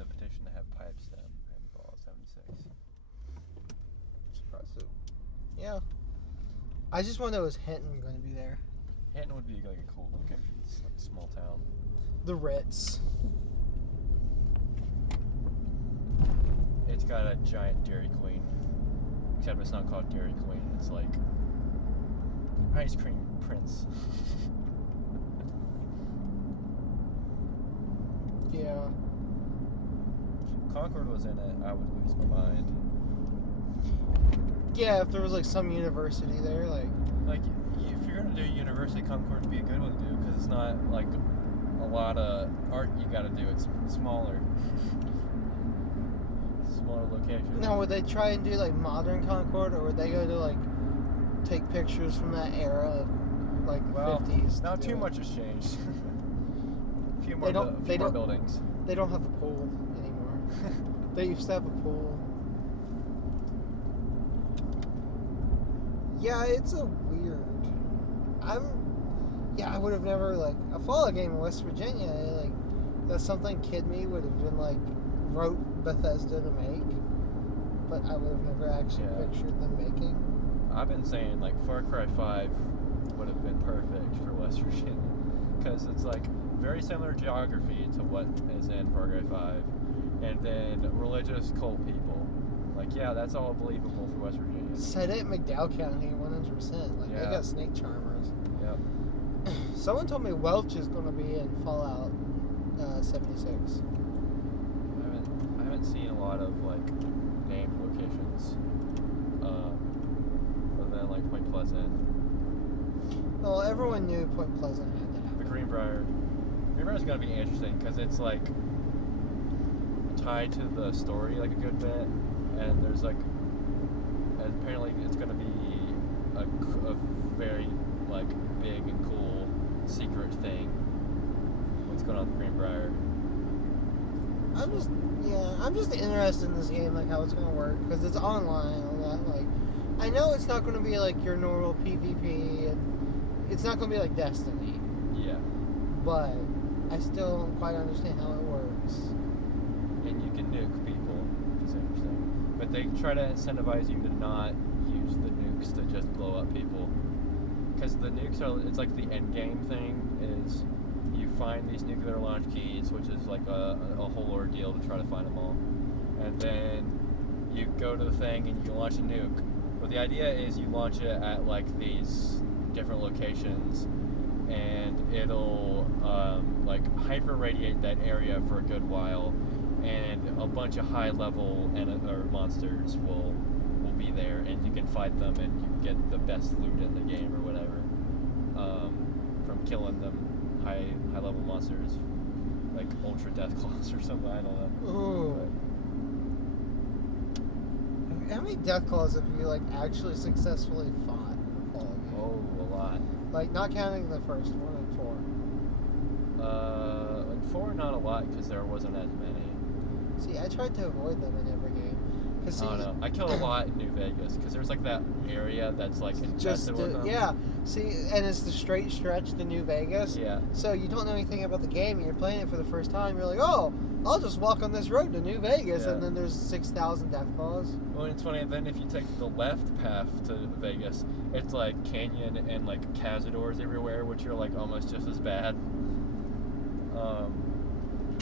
a petition to have pipe stem in Fallout 76. Impressive. Yeah. I just wonder, was Hinton going to be there? Hinton would be like a cool location. It's like a small town. The Ritz. It's got a giant Dairy Queen. Except it's not called Dairy Queen. It's like Ice Cream Prince. Yeah. Concord was in it, I would lose my mind. Yeah, if there was like some university there, like if you're gonna do university, Concord would be a good one to do because it's not like a lot of art you got to do. It's smaller location. Now, would they try and do like modern Concord, or would they go to like take pictures from that era of like the 50s? Now too much has changed. a few more buildings. They don't have a pool anymore. They used to have a pool. Yeah, it's a weird. I would have never like a Fallout game in West Virginia. Like that's something Kid Me would have been like wrote Bethesda to make, but I would have never actually pictured them making. I've been saying like Far Cry 5 would have been perfect for West Virginia because it's like very similar geography to what is in Far Cry 5, and then religious cult people. Like, yeah, that's all believable for West Virginia. Set it in McDowell County 100%. Like, they got snake charmers. Yep. Someone told me Welch is going to be in Fallout 76. I haven't seen a lot of, like, named locations. Other than, like, Point Pleasant. Well, everyone knew Point Pleasant had to happen. The Greenbrier. Greenbrier's going to be interesting because it's, like, tied to the story, like, a good bit. And there's like, apparently it's going to be a very like big and cool secret thing. What's going on with Greenbrier? I'm just interested in this game, like how it's going to work, because it's online and all that. Like, I know it's not going to be like your normal PvP, and it's not going to be like Destiny. Yeah. But I still don't quite understand how it works. And you can nuke people, which is interesting. But they try to incentivize you to not use the nukes to just blow up people. Because the nukes are, it's like the end game thing is you find these nuclear launch keys, which is like a whole ordeal to try to find them all. And then you go to the thing and you launch a nuke. But the idea is you launch it at like these different locations and it'll like hyper radiate that area for a good while. And a bunch of high-level monsters will be there, and you can fight them, and you get the best loot in the game or whatever from killing them high-level monsters, like Ultra Death Claws or something. I don't know. Ooh. How many Death Claws have you like actually successfully fought in a Fallout game? Oh, a lot. Like not counting the first one and 4. In 4, not a lot because there wasn't as many. See, I tried to avoid them in every game. I don't know. I killed a lot in New Vegas because there's like that area that's like infested with them. Yeah. See, and it's the straight stretch to New Vegas. Yeah. So you don't know anything about the game, and you're playing it for the first time. You're like, oh, I'll just walk on this road to New Vegas, and then there's 6,000 Death Claws. Well, it's funny. And then if you take the left path to Vegas, it's like canyon and like cazadors everywhere, which are like almost just as bad.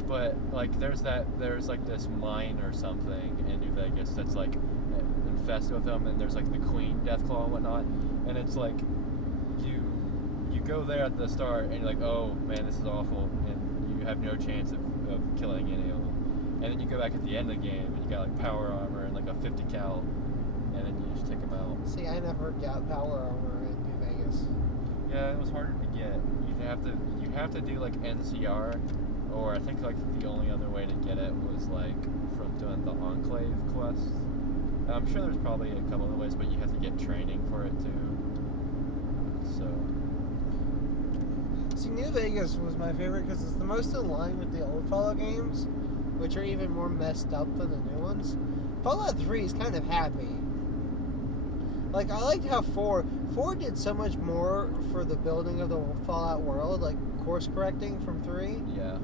But like there's like this mine or something in New Vegas that's like infested with them, and there's like the Queen Deathclaw and whatnot, and it's like you go there at the start and you're like, oh man, this is awful, and you have no chance of killing any of them, and then you go back at the end of the game and you got like power armor and like a 50 cal, and then you just take them out. See, I never got power armor in New Vegas. Yeah, it was harder to get. You have to do like NCR. Or I think like the only other way to get it was like from doing the Enclave quest. I'm sure there's probably a couple other ways, but you have to get training for it too. So. See, New Vegas was my favorite because it's the most in line with the old Fallout games, which are even more messed up than the new ones. Fallout 3 is kind of happy. Like, I liked how 4 did so much more for the building of the Fallout world, like course correcting from 3. Yeah.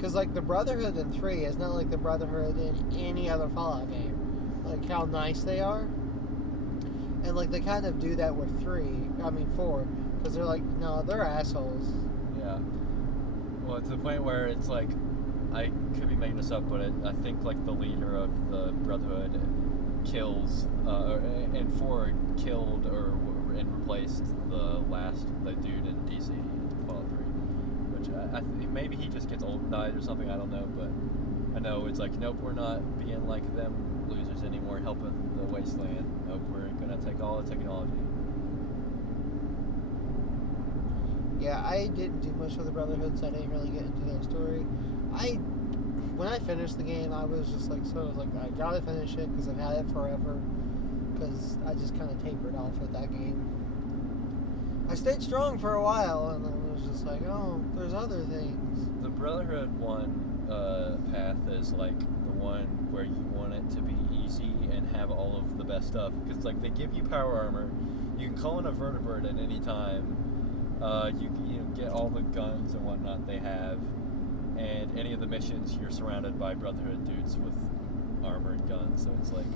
Because, like, the Brotherhood in 3 is not like the Brotherhood in any other Fallout game. Like, how nice they are. And, like, they kind of do that with 4. Because they're like, no, they're assholes. Yeah. Well, to the point where it's like, I could be making this up, but I think, like, the leader of the Brotherhood kills, in 4 killed and replaced the dude in DC Fallout 3. Which I think maybe he just gets old and dies or something, I don't know, but I know it's like, nope, we're not being like them losers anymore, helping the wasteland. Nope, we're gonna take all the technology. Yeah, I didn't do much with the Brotherhood, so I didn't really get into their story. When I finished the game, I was just like, I gotta finish it because I've had it forever. Because I just kind of tapered off with that game. I stayed strong for a while, and then I was just like, oh, there's other things. The Brotherhood one path is like the one where you want it to be easy and have all of the best stuff. Because like they give you power armor, you can call in a vertebrate at any time. You get all the guns and whatnot they have, and any of the missions you're surrounded by Brotherhood dudes with armor and guns. So it's like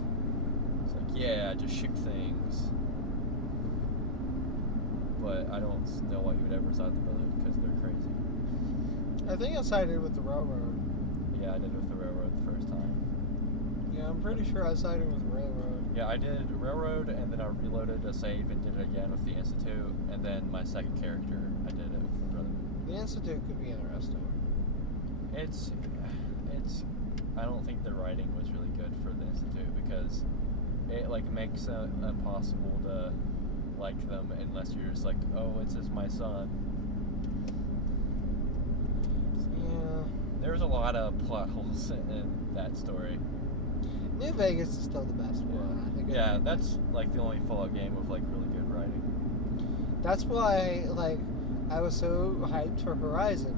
yeah, just shoot things. But I don't know why you would ever side with the Brotherhood because they're crazy. I think I sided with the Railroad. Yeah, I did with the Railroad the first time. Yeah, I'm pretty sure I sided with the Railroad. Yeah, I did Railroad, and then I reloaded a save and did it again with the Institute, and then my second character, I did it with the Brotherhood. The Institute could be interesting. It's. I don't think the writing was really good for the Institute because it like makes it impossible to like them unless you're just like, oh, it's just my son. Yeah. There's a lot of plot holes in that story. New Vegas is still the best one. I think. Yeah, that's like the only Fallout game with like really good writing. That's why I was so hyped for Horizon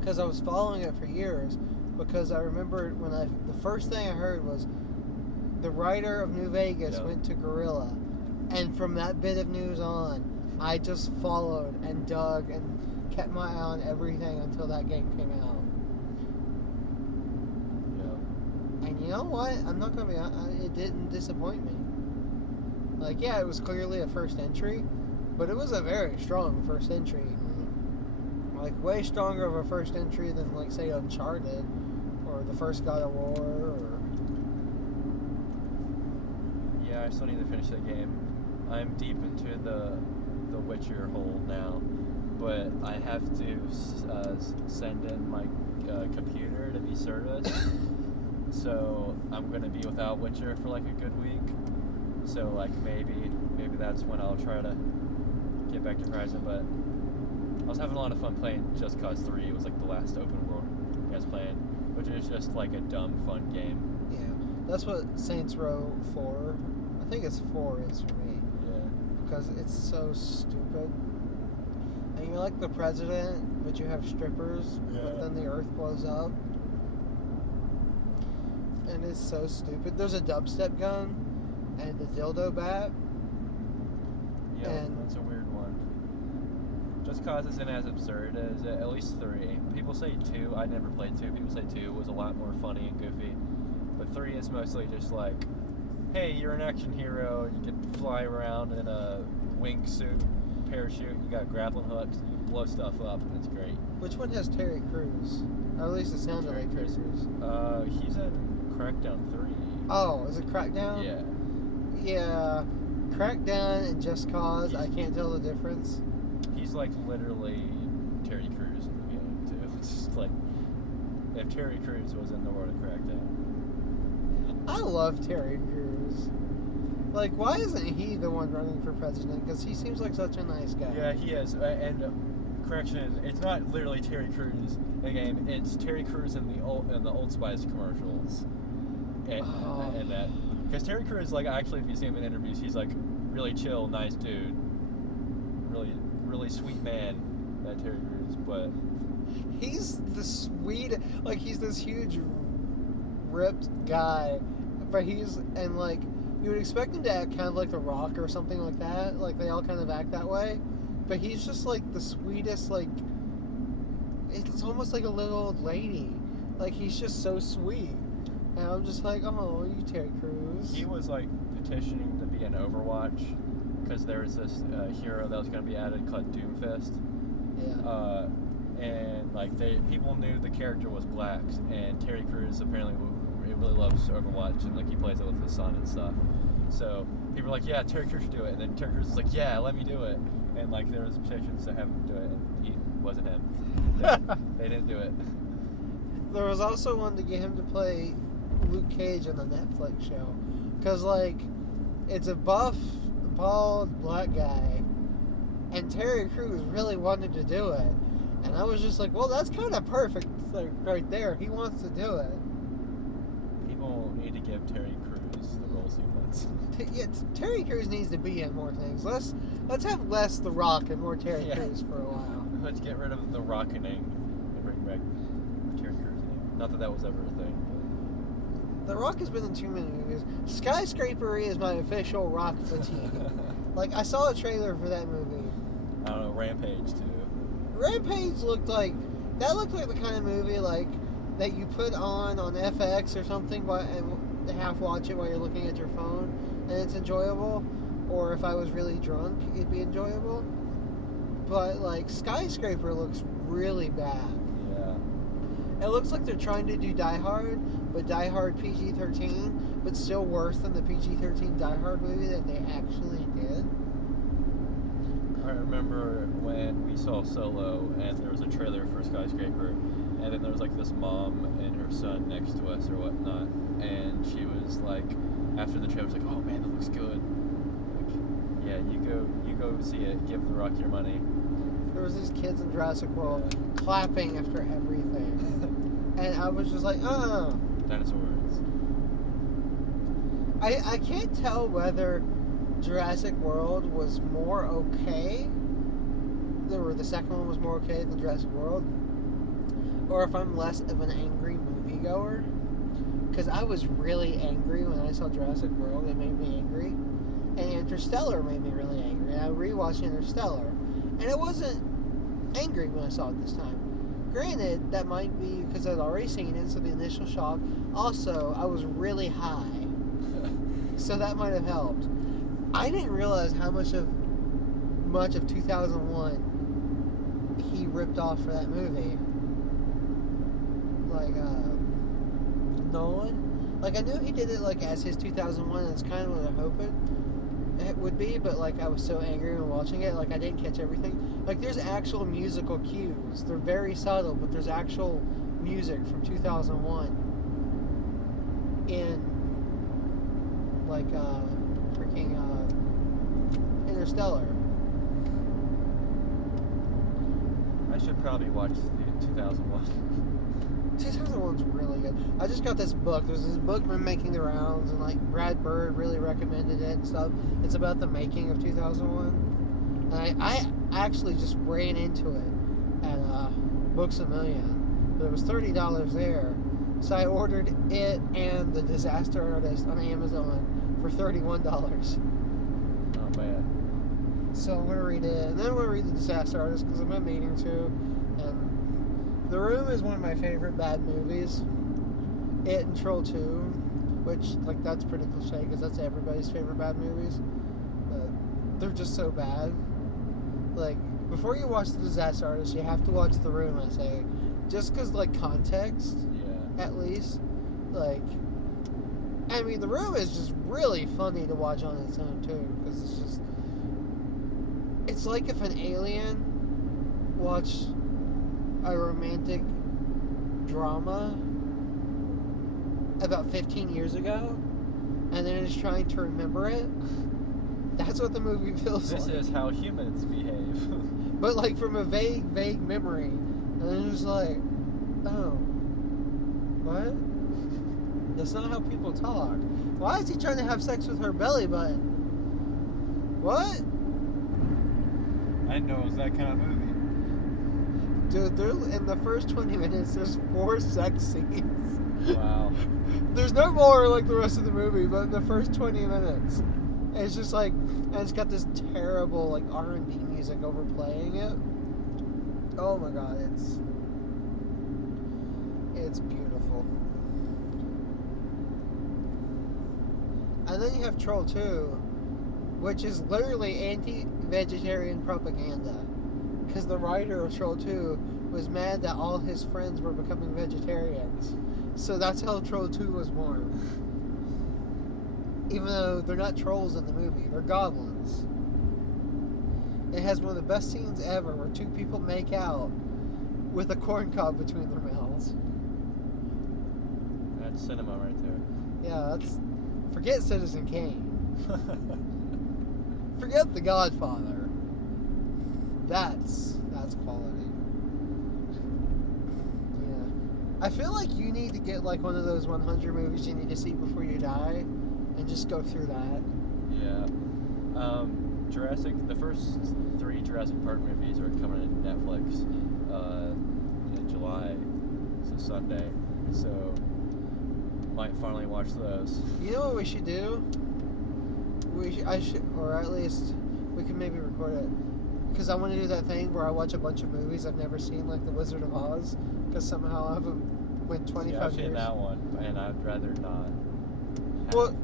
because I was following it for years. Because I remember the first thing I heard was the writer of New Vegas went to Guerrilla, and from that bit of news on, I just followed and dug and kept my eye on everything until that game came out. Yeah. And you know what? I'm not gonna be honest, it didn't disappoint me. Like, yeah, it was clearly a first entry, but it was a very strong first entry. Like, way stronger of a first entry than, like, say, Uncharted or the first God of War. Or... Yeah, I still need to finish that game. I'm deep into the Witcher hole now, but I have to send in my computer to be serviced. So I'm gonna be without Witcher for like a good week. So like maybe that's when I'll try to get back to Horizon. But I was having a lot of fun playing Just Cause 3. It was like the last open world I was playing, which is just like a dumb fun game. Yeah, that's what Saints Row 4, I think it's 4 is for me. Yeah. Because it's so stupid. And you're like the president, but you have strippers, but then the earth blows up. And it's so stupid. There's a dubstep gun and a dildo bat. Yeah, and that's a weird one. Just Cause isn't as absurd as at least 3. People say 2. I never played 2. People say 2 was a lot more funny and goofy. But 3 is mostly just like, hey, you're an action hero. You can fly around in a wingsuit, parachute. You got grappling hooks. You blow stuff up, and it's great. Which one has Terry Crews? Or at least it sounded like Terry Crews. He's in Crackdown 3. Oh, is it Crackdown? Yeah. Yeah. Crackdown and Just Cause, I can't tell the difference. He's like literally Terry Crews in the game too. It's just like if Terry Crews was in the world of Crackdown. I love Terry Crews. Like, why isn't he the one running for president? Because he seems like such a nice guy. Yeah, he is. And correction, it's not literally Terry Crews in the game. It's Terry Crews in the Old Spice commercials. And that, because Terry Crews, like, actually, if you see him in interviews, he's like really chill, nice dude, really sweet man. That Terry Crews, but he's the sweet, like, he's this huge ripped guy, but like, you would expect him to act kind of like The Rock or something like that. Like, they all kind of act that way, but he's just like the sweetest. Like, it's almost like a little old lady. Like, he's just so sweet. And I'm just like, oh, you Terry Crews. He was like petitioning to be in Overwatch because there was this hero that was going to be added called Doomfist. Yeah. And like people knew the character was black, and Terry Crews apparently really loves Overwatch, and like he plays it with his son and stuff. So people were like, yeah, Terry Crews should do it, and then Terry Crews was like, yeah, let me do it, and like there was petitions to have him do it, and he wasn't him. They didn't do it. There was also one to get him to play Luke Cage on the Netflix show, because like it's a buff, bald black guy, and Terry Crews really wanted to do it. And I was just like, well, that's kind of perfect, like, right there. He wants to do it. People need to give Terry Crews the roles he wants. Terry Crews needs to be in more things. Let's have less The Rock and more Terry Crews for a while. Let's get rid of The Rocketing and bring back Terry Crews. Not that was ever a thing. The Rock has been in too many movies. Skyscraper is my official Rock fatigue. Like, I saw a trailer for that movie. I don't know, Rampage too. Rampage looked like the kind of movie like that you put on FX or something, and half watch it while you're looking at your phone, and it's enjoyable. Or if I was really drunk, it'd be enjoyable. But like Skyscraper looks really bad. Yeah. It looks like they're trying to do Die Hard, but Die Hard PG-13, but still worse than the PG-13 Die Hard movie that they actually did. I remember when we saw Solo and there was a trailer for Skyscraper, and then there was like this mom and her son next to us or whatnot, and she was like, after the trailer, was like, oh man, that looks good. Like, yeah, you go see it, give The Rock your money. There was these kids in Jurassic World clapping after everything. And I was just like, Dinosaurs. I can't tell whether Jurassic World was more okay, or the second one was more okay than Jurassic World, or if I'm less of an angry moviegoer. Because I was really angry when I saw Jurassic World. It made me angry. And Interstellar made me really angry. And I rewatched Interstellar. And it wasn't angry when I saw it this time. Granted, that might be because I'd already seen it, so the initial shock. Also, I was really high. So that might have helped. I didn't realize how much of 2001 he ripped off for that movie. Like, Nolan. Like, I knew he did it, like, as his 2001, and it's kind of what I hoped it would be, but, like, I was so angry when watching it, like, I didn't catch everything. Like, there's actual musical cues. They're very subtle, but there's actual music from 2001 in, like, freaking, Interstellar. I should probably watch the 2001. 2001's really good. I just got this book. There's this book been making the rounds, and like Brad Bird really recommended it and stuff. It's about the making of 2001. And I actually just ran into it at Books A Million, but it was $30 there. So I ordered it and The Disaster Artist on Amazon for $31. Oh man. So I'm gonna read it, and then I'm gonna read The Disaster Artist because I'm at a meeting too. And The Room is one of my favorite bad movies. It and Troll 2, which, like, that's pretty cliche because that's everybody's favorite bad movies. But they're just so bad. Like, before you watch The Disaster Artist, you have to watch The Room, I say. Just because, like, context, Yeah. at least. Like, I mean, The Room is just really funny to watch on its own, too. Because it's just... It's like if an alien watched a romantic drama about 15 years ago and then is trying to remember it. That's what the movie feels like. This is how humans behave. But like from a vague memory. And then it's like, oh, what? That's not how people talk. Why is he trying to have sex with her belly button? What? I didn't know it was that kind of movie. Dude, in the first 20 minutes, there's 4 sex scenes. Wow. There's no more like the rest of the movie, but in the first 20 minutes, it's just like, and it's got this terrible like R&B music overplaying it. Oh my god, It's beautiful. And then you have Troll 2, which is literally anti-vegetarian propaganda. Because the writer of Troll 2 was mad that all his friends were becoming vegetarians. So that's how Troll 2 was born. Even though they're not trolls in the movie, they're goblins. It has one of the best scenes ever where two people make out with a corn cob between their mouths. That's cinema right there. Yeah, that's... Forget Citizen Kane. Forget The Godfather. That's quality. Yeah. I feel like you need to get like one of those 100 movies you need to see before you die and just go through that. Yeah. The first 3 Jurassic Park movies are coming to Netflix in July. It's a Sunday. So might finally watch those. You know what we should do? Or at least we can maybe record it. Because I want to do that thing where I watch a bunch of movies I've never seen, like The Wizard of Oz. Because somehow I haven't went 25 I've years. seen that one, and I'd rather not. Well,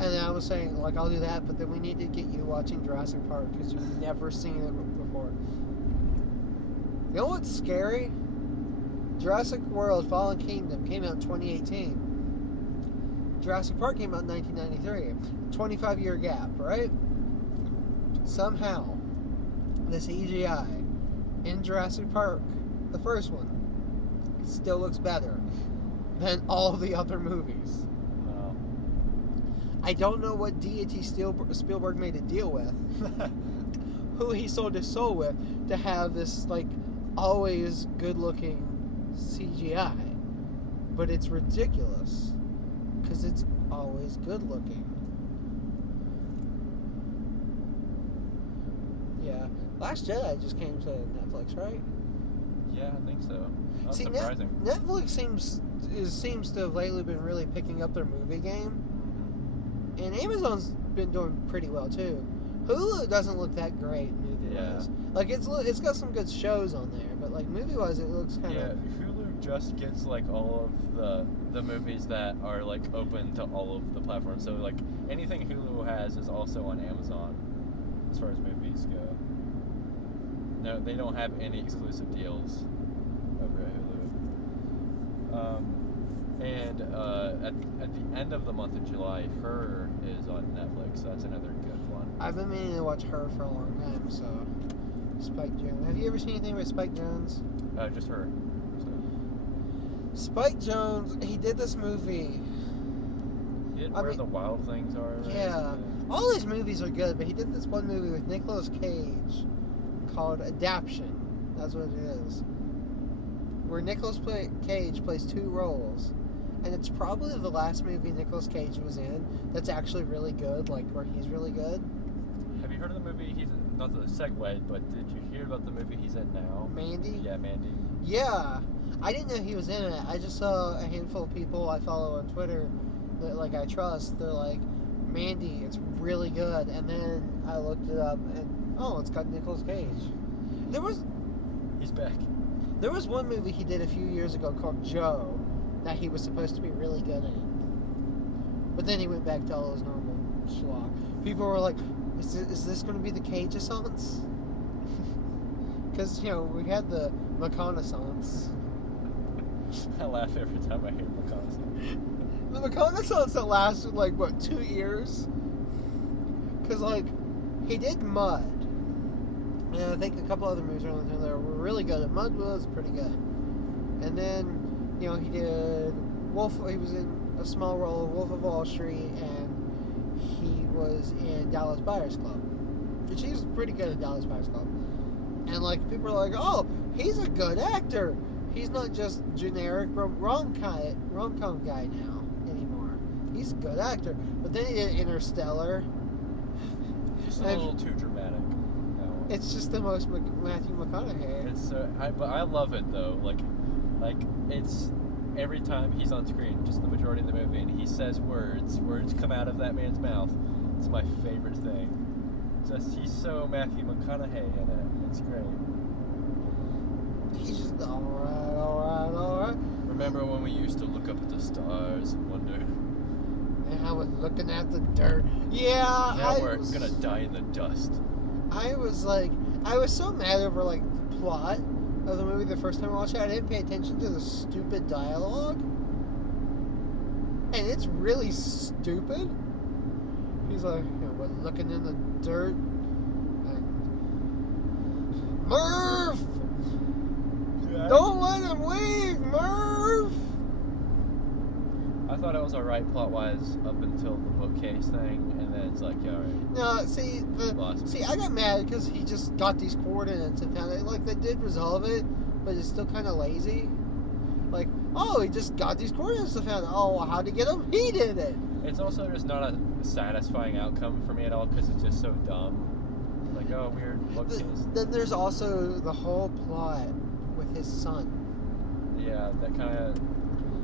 and I was saying, like, I'll do that, but then we need to get you watching Jurassic Park because you've never seen it before. You know what's scary? Jurassic World Fallen Kingdom came out in 2018. Jurassic Park came out in 1993. 25-year gap, right? Somehow, the CGI in Jurassic Park, the first one, still looks better than all the other movies. Wow. I don't know what deity Spielberg made a deal with, who he sold his soul with, to have this, like, always good-looking CGI. But it's ridiculous, because it's always good-looking. Yeah. Last Jedi just came to Netflix, right? Yeah, I think so. That's See, surprising. Netflix seems to have lately been really picking up their movie game. And Amazon's been doing pretty well too. Hulu doesn't look that great movie-wise. Yeah. Like it's got some good shows on there, but like movie-wise, it looks kind Yeah, of. Hulu just gets like all of the movies that are like open to all of the platforms. So like anything Hulu has is also on Amazon, as far as movies go. No, they don't have any exclusive deals over at Hulu. And at the end of the month of July, Her is on Netflix. So that's another good one. I've been meaning to watch Her for a long time. So, Spike Jones. Have you ever seen anything with Spike Jones? Just Her. So. Spike Jones. He did this movie. He did Where the Wild Things Are. Right? Yeah. All his movies are good, but he did this one movie with Nicolas Cage called Adaption. That's what it is. Where Nicolas Cage plays 2 roles. And it's probably the last movie Nicolas Cage was in that's actually really good, like where he's really good. Have you heard of the movie? He's not the segue, but did you hear about the movie he's in now? Mandy? Yeah, Mandy. Yeah. I didn't know he was in it. I just saw a handful of people I follow on Twitter that like I trust. They're like, Mandy, it's really good. And then I looked it up and it's got Nicolas Cage. He's back. There was one movie he did a few years ago called Joe that he was supposed to be really good in. But then he went back to all his normal schlock. People were like, is this going to be the Cage-assance? Because, we had the McConaissance. I laugh every time I hear McConaissance. The McConaissance that lasted, 2 years? Because, he did Mud. And I think a couple other movies around the time there were really good. And Mud was pretty good. And then, he did Wolf. He was in a small role of Wolf of Wall Street, and he was in Dallas Buyers Club. Which he's pretty good at Dallas Buyers Club. And, people are like, oh, he's a good actor. He's not just generic rom-com guy now anymore. He's a good actor. But then he did Interstellar. Just a little too dramatic. No. It's just the most Matthew McConaughey. But I love it though. Like it's every time he's on screen, just the majority of the movie, and he says words come out of that man's mouth. It's my favorite thing. He's so Matthew McConaughey in it. It's great. He's just all right. remember when we used to look up at the stars and wonder. And I was looking at the dirt. Yeah, Now we're gonna die in the dust. I was so mad over like the plot of the movie the first time I watched it. I didn't pay attention to the stupid dialogue, and it's really stupid. He's like, we're looking in the dirt, and Murph, don't let him leave, Murph. I thought it was alright plot-wise up until the bookcase thing, and then it's like, yeah, alright. No, see, I got mad because he just got these coordinates and found it. Like, they did resolve it, but it's still kind of lazy. Like, oh, he just got these coordinates and found it. Oh, well, how'd he get them? He did it. It's also just not a satisfying outcome for me at all because it's just so dumb. Like, oh, weird bookcase. Then there's also the whole plot with his son. Yeah, that kind of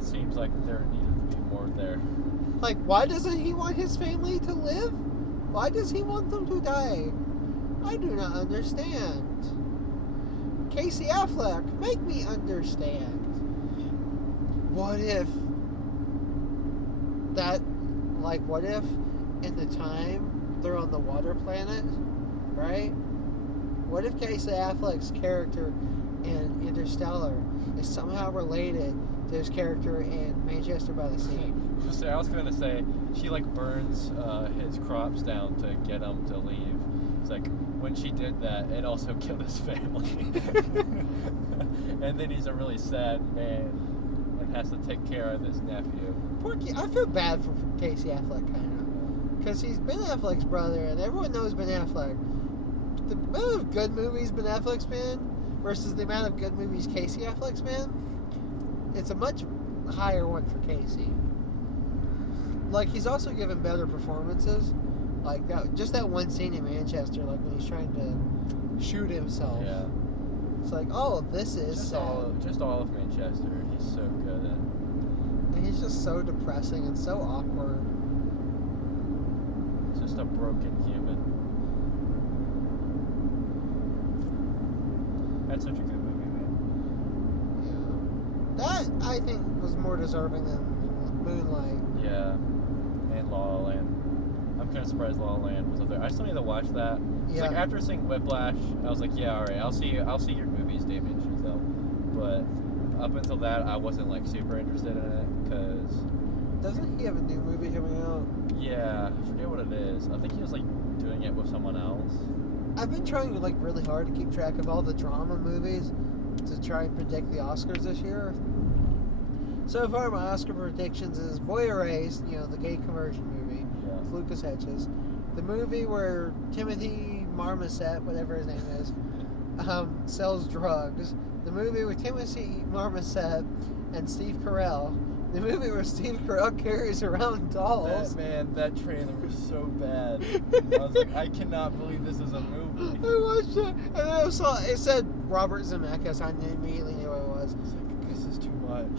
seems like there needed to be more there. Like, why doesn't he want his family to live? Why does he want them to die? I do not understand. Casey Affleck, make me understand. What if in the time they're on the water planet, right? What if Casey Affleck's character in Interstellar is somehow related to his character in Manchester by the Sea? I was going to say, she like burns his crops down to get him to leave. It's like, when she did that, it also killed his family. And then he's a really sad man and has to take care of his nephew. I feel bad for Casey Affleck, kind of. Because he's Ben Affleck's brother, and everyone knows Ben Affleck. The amount of good movies Ben Affleck's been versus the amount of good movies Casey Affleck's been, it's a much higher one for Casey. Like, he's also given better performances. Like, that one scene in Manchester, like when he's trying to shoot himself. Yeah. It's like, oh, this is just sad. all of Manchester. He's so good at it. And he's just so depressing and so awkward. Just a broken human. That's such a good movie, man. Yeah. That, I think, was more deserving than Moonlight. Yeah. And La La Land. I'm kind of surprised La La Land was up there. I still need to watch that. It's like after seeing Whiplash, I was like, yeah, all right, I'll see your movies, Damien Chazelle. But up until that, I wasn't like super interested in it because. Doesn't he have a new movie coming out? Yeah, I forget what it is. I think he was like doing it with someone else. I've been trying like really hard to keep track of all the drama movies to try and predict the Oscars this year. So far, my Oscar predictions is Boy Erased, the gay conversion movie with Lucas Hedges. The movie where Timothy Marmoset, whatever his name is, sells drugs. The movie with Timothy Marmoset and Steve Carell. The movie where Steve Carell carries around dolls. That trailer was so bad. I was like, I cannot believe this is a movie. I watched it, and then I saw it said Robert Zemeckis. I immediately knew what it was. This is too much.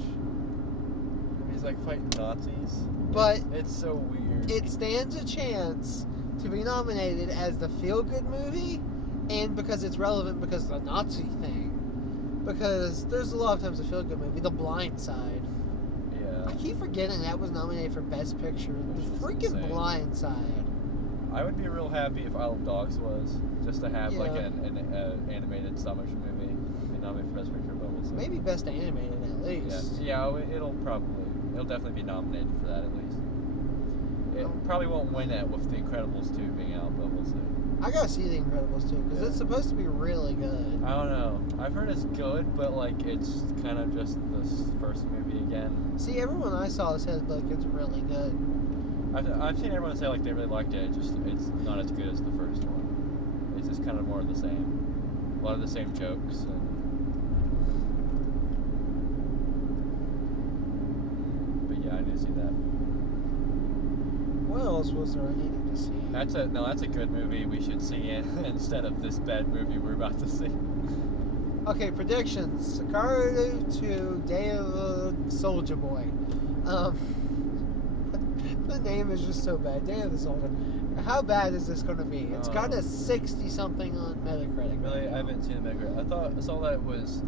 He's like fighting Nazis. But it's so weird. It stands a chance to be nominated as the feel-good movie, and because it's relevant because of the Nazi thing. Because there's a lot of times a feel-good movie, The Blind Side. Yeah. I keep forgetting that was nominated for Best Picture. The freaking insane. Blind Side. I would be real happy if Isle of Dogs was, just to have like an animated stop motion movie and nominated for Best Picture, but we'll see. Maybe Best Animated at least. Yeah, it'll definitely be nominated for that at least. It probably won't win it with The Incredibles 2 being out, but we'll see. I gotta see The Incredibles 2 because it's supposed to be really good. I don't know. I've heard it's good, but like it's kind of just this first movie again. See, everyone I saw said like it's really good. I've seen everyone say like they really liked it. It's not as good as the first one. It's just kind of more of the same. A lot of the same jokes. But yeah, I need to see that. What else was there I needed to see? That's a good movie. We should see it instead of this bad movie we're about to see. Okay, predictions. Sicario 2, Day of the Soldier Boy. The name is just so bad. Day of the Soldier. How bad is this going to be? It's got a 60-something on Metacritic. Really? I haven't seen the Metacritic. I saw that it was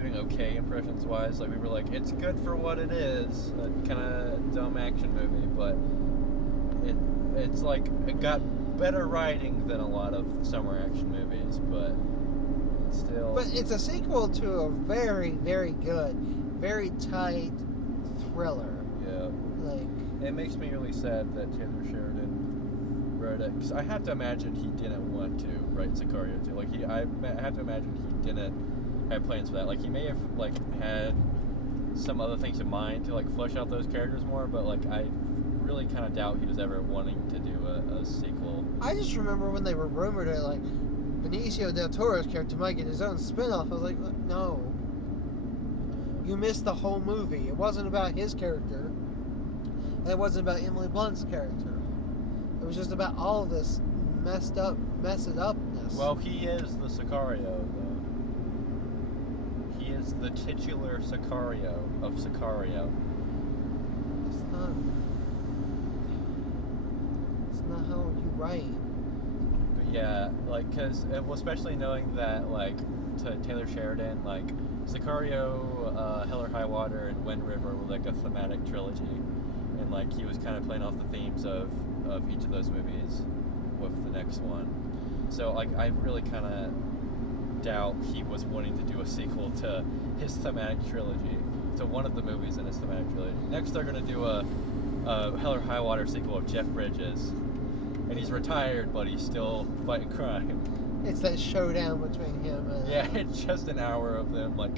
doing okay impressions wise. Like we were like, it's good for what it is, a kind of dumb action movie, but it's like it got better writing than a lot of summer action movies, but still. But it's a sequel to a very, very good, very tight thriller. Yeah. Like, it makes me really sad that Taylor Sheridan wrote it, because I have to imagine he didn't want to write Sicario too. Like I have to imagine he didn't have plans for that. Like he may have like had some other things in mind to like flesh out those characters more, but like I really kind of doubt he was ever wanting to do a sequel. I just remember when they were rumored that like Benicio del Toro's character might get his own spin-off. I was like, no. You missed the whole movie. It wasn't about his character. And it wasn't about Emily Blunt's character. It was just about all of this messed upness. Well, he is the Sicario, though. He is the titular Sicario of Sicario. It's not how you write. But yeah, like, because, well, especially knowing that, like, to Taylor Sheridan, like, Sicario, Hell or High Water, and Wind River were, like, a thematic trilogy. And, like, he was kind of playing off the themes of each of those movies with the next one. So, like, I really kind of doubt he was wanting to do a sequel to his thematic trilogy, to one of the movies in his thematic trilogy. Next, they're going to do a Hell or High Water sequel of Jeff Bridges. And he's retired, but he's still fighting crime. It's that showdown between him and... Yeah, it's just an hour of them, like,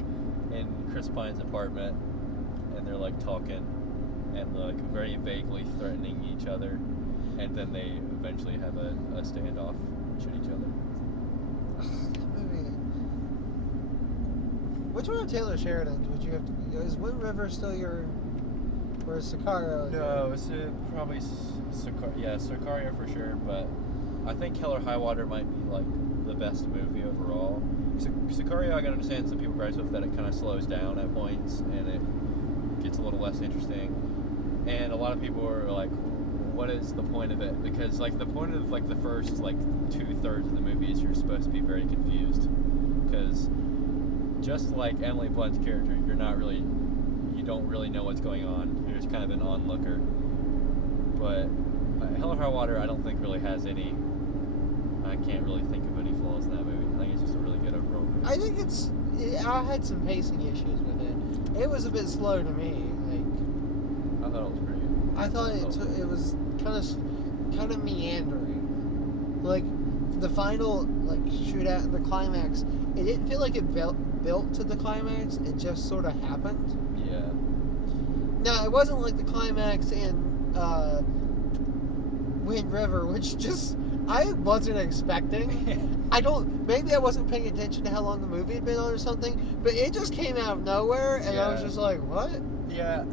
in Chris Pine's apartment. And they're, like, talking and, like, very vaguely threatening each other. And then they eventually have a standoff and shoot each other. Movie. Which one of Taylor Sheridan's would you have to be? Is Wind River still your... Or is Sicario? No, it's probably Sicario for sure, but I think Hell or High Water might be, like, the best movie overall. Sicario, I can understand some people gripe with that it kind of slows down at points and it gets a little less interesting. And a lot of people are like, what is the point of it? Because, like, the point of, like, the first, like, 2/3 of the movie is you're supposed to be very confused. Because just like Emily Blunt's character, you don't really know what's going on. You're just kind of an onlooker. But Hell or High Water, I don't think really has any. I can't really think of any flaws in that movie. I think it's just a really good overall movie. I think I had some pacing issues with it. It was a bit slow to me. Like, I thought it was pretty good. I thought it was kind of meandering. Like the final like shootout and the climax, it didn't feel like it built to the climax. It just sort of happened. Yeah. Now, it wasn't like the climax in Wind River, which just, I wasn't expecting. Maybe I wasn't paying attention to how long the movie had been on or something, but it just came out of nowhere, and I was just like, what? Yeah,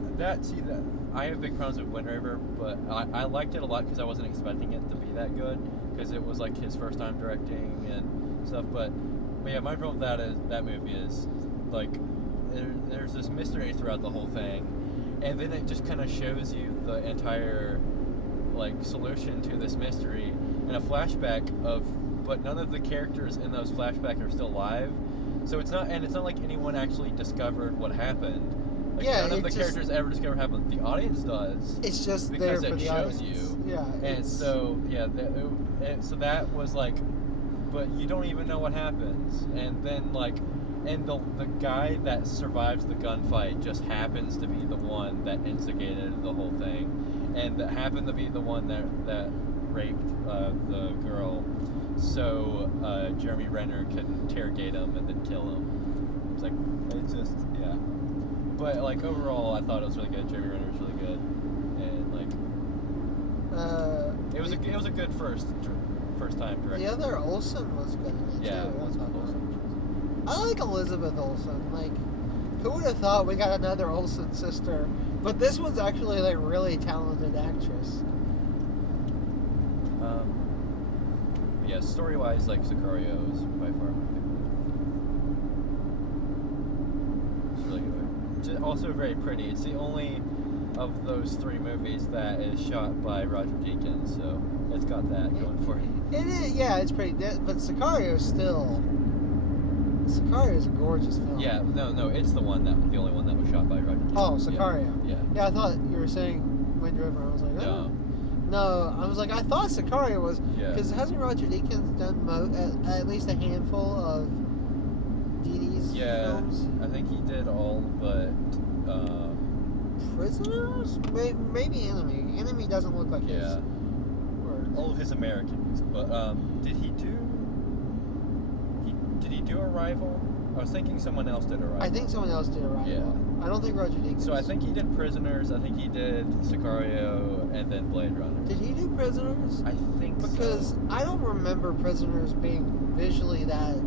I have big problems with Wind River, but I liked it a lot because I wasn't expecting it to be that good, because it was like his first time directing and stuff, but yeah, my problem with that movie is, like, there's this mystery throughout the whole thing, and then it just kind of shows you the entire, like, solution to this mystery in a flashback but none of the characters in those flashbacks are still alive, so it's not like anyone actually discovered what happened. Like, none of the characters ever discover what happened. The audience does. It's just because there for it the shows audience. you. Yeah. And so so that was like, but you don't even know what happens, and then like. And the guy that survives the gunfight just happens to be the one that instigated the whole thing, and that happened to be the one that raped the girl, so Jeremy Renner could interrogate him and then kill him. It's just yeah. But like overall, I thought it was really good. Jeremy Renner was really good, and like it was a good first time directing. The other Olsen was good in it too. Elizabeth Olsen. I like Elizabeth Olsen. Like, who would have thought we got another Olsen sister? But this one's actually like really talented actress. Yeah, story-wise, like Sicario is by far my favorite. It's really good. It's also very pretty. It's the only of those three movies that is shot by Roger Deakins, so it's got that going for it. It is, yeah, it's pretty. But Sicario is still Sicario is a gorgeous film. Yeah, no, it's the only one that was shot by Roger Deakins. Oh, Sicario. Yeah. Yeah, I thought you were saying Wind River. I was like, oh. No, I was like, I thought Sicario was, because hasn't Roger Deakins done at least a handful of Dee films? I think he did all but Prisoners? Maybe Enemy. Enemy doesn't look like his. All of his American movies. But did he do Arrival? I was thinking someone else did Arrival. I think someone else did Arrival. Yeah. I don't think Roger Deakins. So I think he did Prisoners. I think he did Sicario, and then Blade Runner. Did he do Prisoners? I think because so. I don't remember Prisoners being visually that.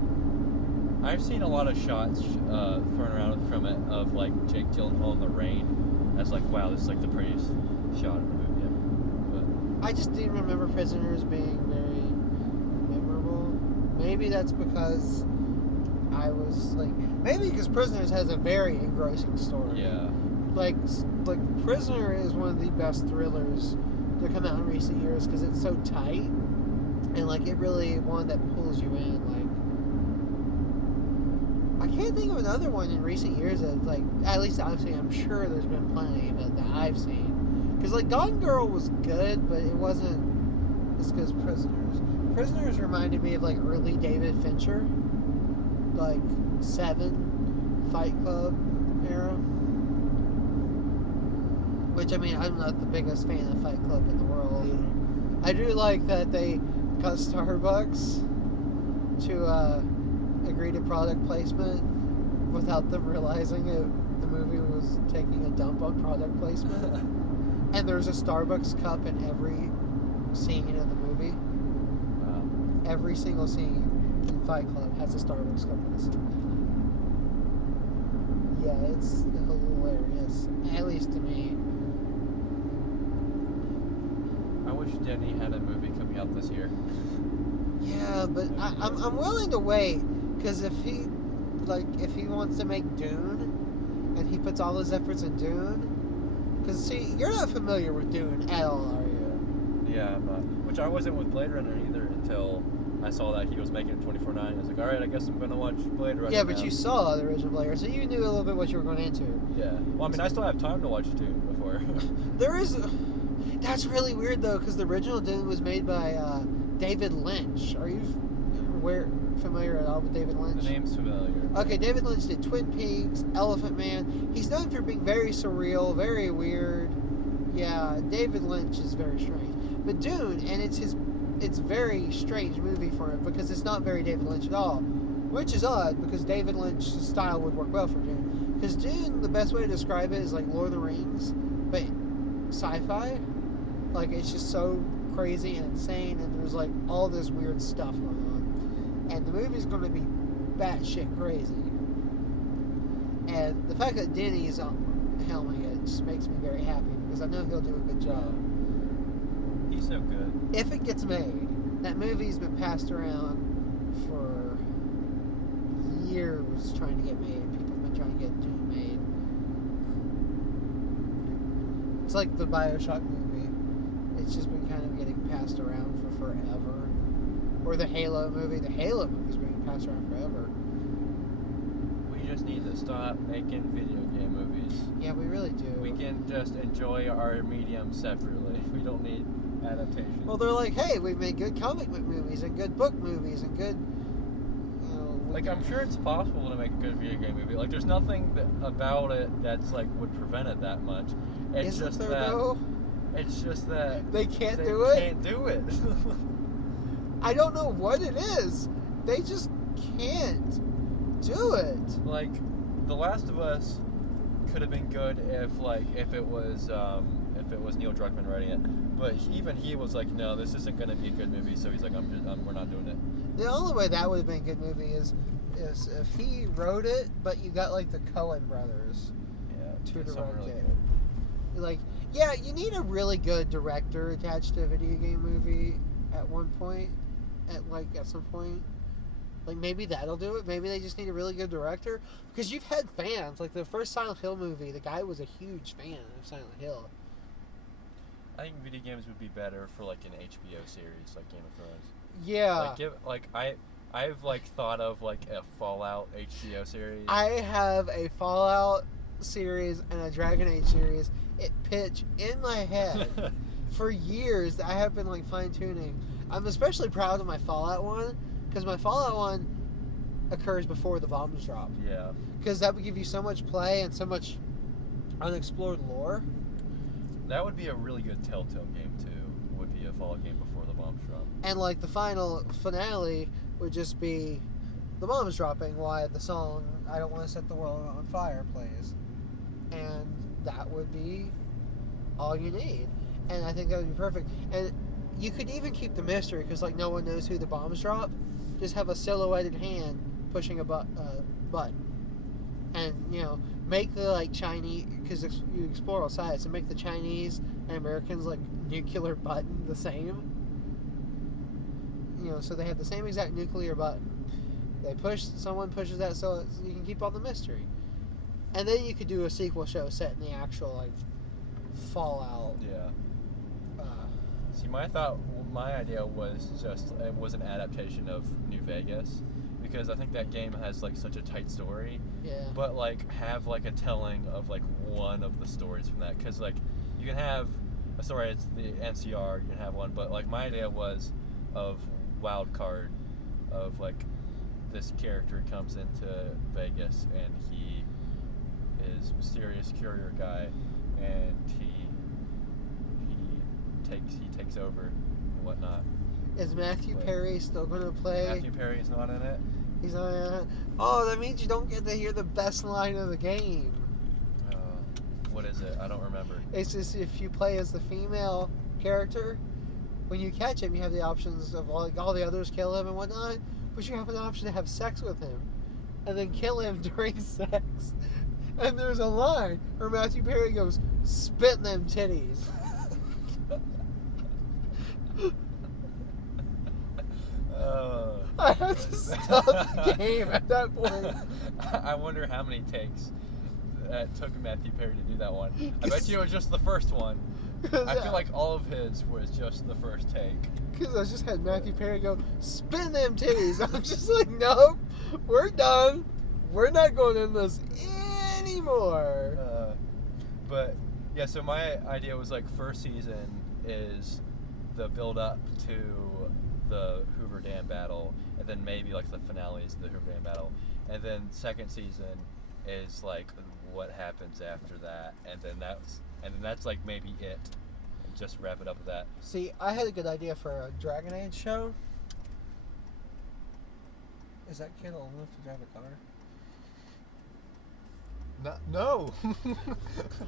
I've seen a lot of shots thrown around from it of like Jake Gyllenhaal in the rain. That's like, wow, this is like the prettiest shot of the movie ever. But I just didn't remember Prisoners being very memorable. Maybe that's because I was like, maybe because Prisoners has a very engrossing story. Yeah. Like Prisoner is one of the best thrillers to come out in recent years because it's so tight and like it really one that pulls you in. Like I can't think of another one in recent years that like at least I've seen. I'm sure there's been plenty of that I've seen because like Gone Girl was good, but it wasn't as good as Prisoners. Prisoners reminded me of like early David Fincher, like Seven, Fight Club era. Which, I mean, I'm not the biggest fan of Fight Club in the world. I do like that they got Starbucks to agree to product placement without them realizing it. The movie was taking a dump on product placement. And there's a Starbucks cup in every scene of the movie. Wow. Every single scene in Fight Club has a Starbucks cup in it. Yeah, it's hilarious. At least to me. I wish Denny had a movie coming out this year. Yeah, but I'm willing to wait because if he wants to make Dune and he puts all his efforts in Dune, because see, you're not familiar with Dune at all, are you? Yeah, which I wasn't with Blade Runner either until I saw that he was making it 24/9. I was like, all right, I guess I'm gonna watch Blade Runner. Yeah, but now. You saw the original Blade Runner, so you knew a little bit what you were going into. Yeah. Well, I mean, I still have time to watch Dune before. There is. That's really weird though, because the original Dune was made by David Lynch. Are you familiar at all with David Lynch? The name's familiar. Okay, David Lynch did Twin Peaks, Elephant Man. He's known for being very surreal, very weird. Yeah, David Lynch is very strange. But Dune, and it's very strange movie for him because it's not very David Lynch at all, which is odd because David Lynch's style would work well for Dune. Because Dune, the best way to describe it is like Lord of the Rings, but sci-fi. Like it's just so crazy and insane, and there's like all this weird stuff going on, and the movie's going to be batshit crazy. And the fact that Denny's helming it just makes me very happy because I know he'll do a good job. He's so good. If it gets made, that movie's been passed around for years trying to get made. People have been trying to get Dune made. It's like the BioShock movie. It's just been kind of getting passed around for forever. Or the Halo movie. The Halo movie's been passed around forever. We just need to stop making video game movies. Yeah, we really do. We can just enjoy our medium separately. We don't need adaptation. Well, they're like, hey, we've made good comic book movies and good book movies and good, like, I'm sure it's possible to make a good video game movie. Like, there's nothing about it that's, like, would prevent it that much. It's Isn't just there, that... though? It's just that... They can't they do it? can't do it. I don't know what it is. They just can't do it. Like, The Last of Us could have been good if it was Neil Druckmann writing it. But even he was like, no, this isn't going to be a good movie. So he's like, we're not doing it. The only way that would have been a good movie is if he wrote it, but you got like the Coen brothers to direct really it. Good. Like, yeah, you need a really good director attached to a video game movie at some point. Like, maybe that'll do it. Maybe they just need a really good director. Because you've had fans. Like, the first Silent Hill movie, the guy was a huge fan of Silent Hill. I think video games would be better for, like, an HBO series, like Game of Thrones. Yeah. I I've like thought of like a Fallout HBO series. I have a Fallout series and a Dragon Age series. It pitch in my head for years. I have been like fine tuning. I'm especially proud of my Fallout one because my Fallout one occurs before the bombs drop. Yeah. Because that would give you so much play and so much unexplored lore. That would be a really good Telltale game too. Would be a Fallout game before the bombs drop. And like the final finale would just be the bombs dropping while the song "I Don't Want to Set the World on Fire" plays, and that would be all you need. And I think that would be perfect. And you could even keep the mystery because like no one knows who the bombs drop. Just have a silhouetted hand pushing a button, and make the like Chinese, because you explore all sides, and make the Chinese and Americans like nuclear button the same. So they have the same exact nuclear button. Someone pushes that, so you can keep all the mystery. And then you could do a sequel show set in the actual like Fallout. Yeah. See, my idea was it was an adaptation of New Vegas, because I think that game has like such a tight story. Yeah. But like have like a telling of like one of the stories from that, because like you can have a story, it's the NCR, you can have one, but like my idea was of Wild Card, of like this character comes into Vegas and he is mysterious courier guy, and he takes over and whatnot. Is Matthew Perry still going to play? Matthew Perry's not in it. He's not in it. Oh, that means you don't get to hear the best line of the game. What is it? I don't remember. It's just if you play as the female character, when you catch him, you have the options of all the others kill him and whatnot, but you have an option to have sex with him and then kill him during sex. And there's a line where Matthew Perry goes, "Spit in them titties." I had to stop the game at that point. I wonder how many takes it took Matthew Perry to do that one. I bet you it was just the first one. I feel like all of his was just the first take. Because I just had Matthew Perry go, "Spin them titties." I'm just like, nope, we're done. We're not going in this anymore. But yeah, so my idea was like first season is the build up to the Hoover Dam battle, and then maybe like the finale is the Hoover Dam battle, and then second season is like what happens after that, and then that's like maybe it, and just wrap it up with that. See, I had a good idea for a Dragon Age show. Is that kid old enough to drive a car? No.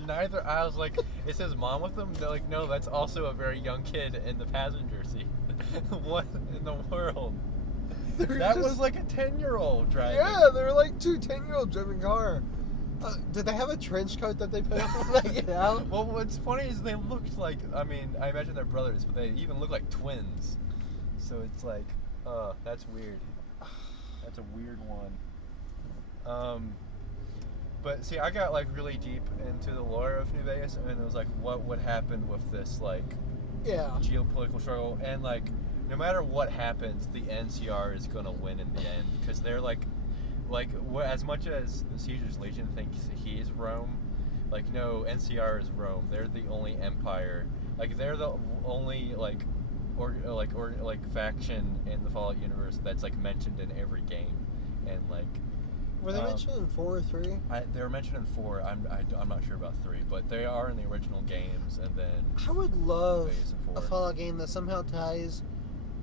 Neither. I was like, is his mom with him? They're like, no, that's also a very young kid in the passenger seat. What in the world? That was like a 10-year-old driving. Yeah, they were like two 10-year-olds driving a car. Did they have a trench coat that they put on when they get out? Well, what's funny is they looked like, I imagine they're brothers, but they even look like twins. So it's like, that's weird. That's a weird one. But see, I got like really deep into the lore of New Vegas, and it was like, what would happen with this like geopolitical struggle, and like no matter what happens, the NCR is gonna win in the end, because they're like as much as the Caesar's Legion thinks he's Rome, like no, NCR is Rome. They're the only empire, like they're the only faction in the Fallout universe that's like mentioned in every game, and like. Were they mentioned in 4 or 3? They were mentioned in 4. I'm not sure about 3, but they are in the original games, and then I would love a Fallout game that somehow ties,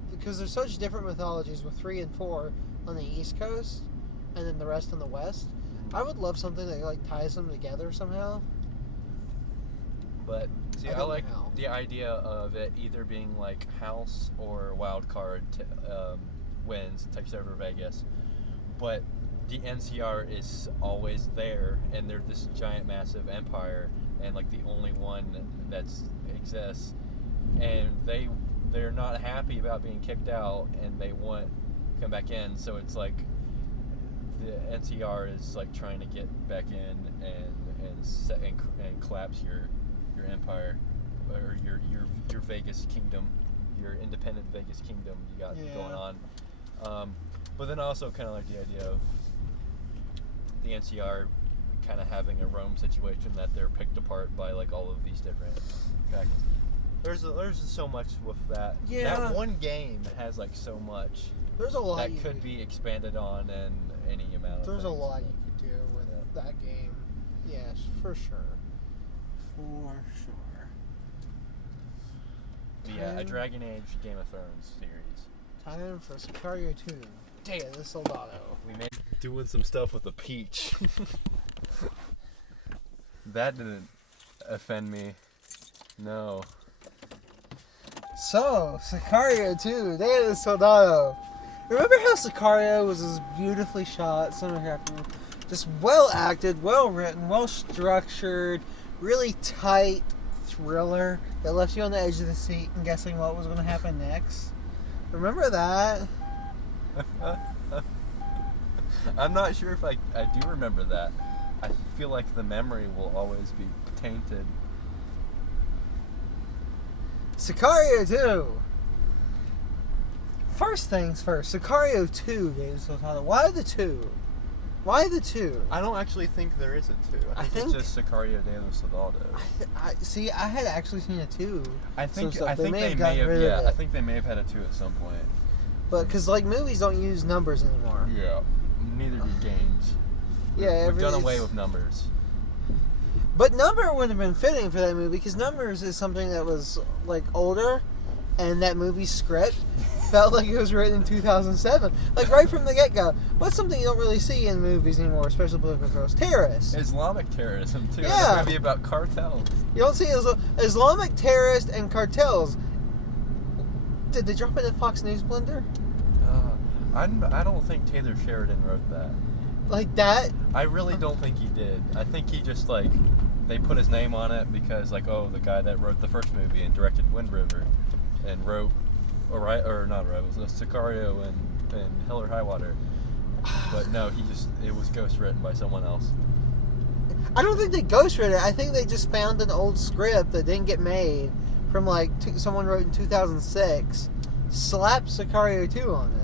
because there's such different mythologies with 3 and 4 on the East Coast, and then the rest on the West. I would love something that like ties them together somehow. But see, I like the idea of it either being like House or Wild Card wins, takes over Vegas, but the NCR is always there, and they're this giant, massive empire, and like the only one that exists, and they're not happy about being kicked out, and they want to come back in. So it's like the NCR is like trying to get back in and collapse your empire, or your Vegas kingdom, your independent Vegas kingdom you got going on. But then I also kind of like the idea of the NCR kind of having a Rome situation that they're picked apart by like all of these different factions. There's so much with that. Yeah. That one game has like so much There's a lot that could be expanded on in any amount of There's things. a lot you could do with that game. Yes, for sure. For sure. Yeah, a Dragon Age Game of Thrones series. Time for Sicario 2. Day of the Soldado. We made doing some stuff with a peach. That didn't offend me. No. So, Sicario 2, Day of the Soldado. Remember how Sicario was this beautifully shot, cinematography, just well acted, well written, well structured, really tight thriller that left you on the edge of the seat and guessing what was going to happen next? Remember that? I'm not sure if I do remember that. I feel like the memory will always be tainted. Sicario 2. First things first, Sicario 2, Day of the Soldado. Why the 2? Why the 2? I don't actually think there is a 2. I think it's just Sicario Day of the Soldado. See, I had actually seen a 2. I think they they may may have rid of it. I think they may have had a 2 at some point. But because like movies don't use numbers anymore. Yeah. Neither do games. Yeah, We've done away it's- with numbers. But Number would have been fitting for that movie because Numbers is something that was like older, and that movie script felt like it was written in 2007. Like right from the get-go. What's something you don't really see in movies anymore, especially political thrillers? Terrorists. Islamic terrorism too. Yeah. It's a movie about cartels. You don't see Islamic terrorists and cartels. Did they drop it in Fox News Blender? I don't think Taylor Sheridan wrote that. Like that? I really don't think he did. I think he just like they put his name on it because like the guy that wrote the first movie and directed Wind River and wrote or not wrote, it was Sicario and Hell or High Water. But no, it was ghostwritten by someone else. I don't think they ghostwrote it. I think they just found an old script that didn't get made from like someone wrote in 2006, slapped Sicario 2 on it.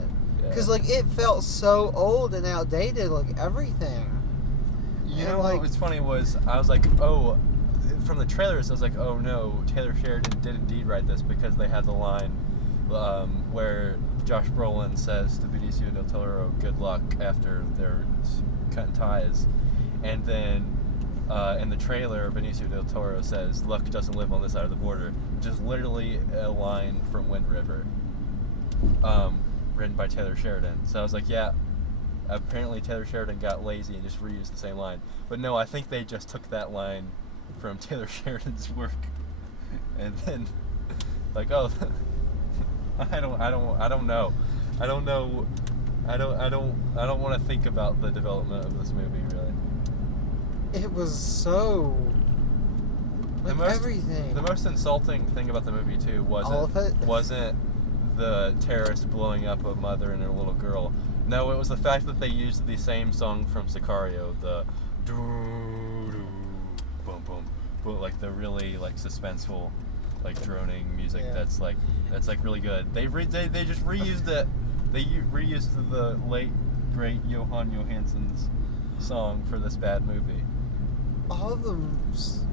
Because like it felt so old and outdated, like everything. You know what was funny was I was like, oh, from the trailers I was like, oh no, Taylor Sheridan did indeed write this because they had the line where Josh Brolin says to Benicio del Toro, "Good luck" after they're cutting ties, and then in the trailer Benicio del Toro says, "Luck doesn't live on this side of the border," which is literally a line from Wind River. Written by Taylor Sheridan. So I was like, yeah, apparently Taylor Sheridan got lazy and just reused the same line. But no, I think they just took that line from Taylor Sheridan's work and then like, oh, I don't know. I don't want to think about the development of this movie really. It was so everything. The most insulting thing about the movie too wasn't the terrorist blowing up a mother and her little girl. No, it was the fact that they used the same song from Sicario, the boom boom boom, like the really like suspenseful, like droning music. Yeah. That's like really good. They just reused it. They reused the late great Johan Johansson's song for this bad movie. All of the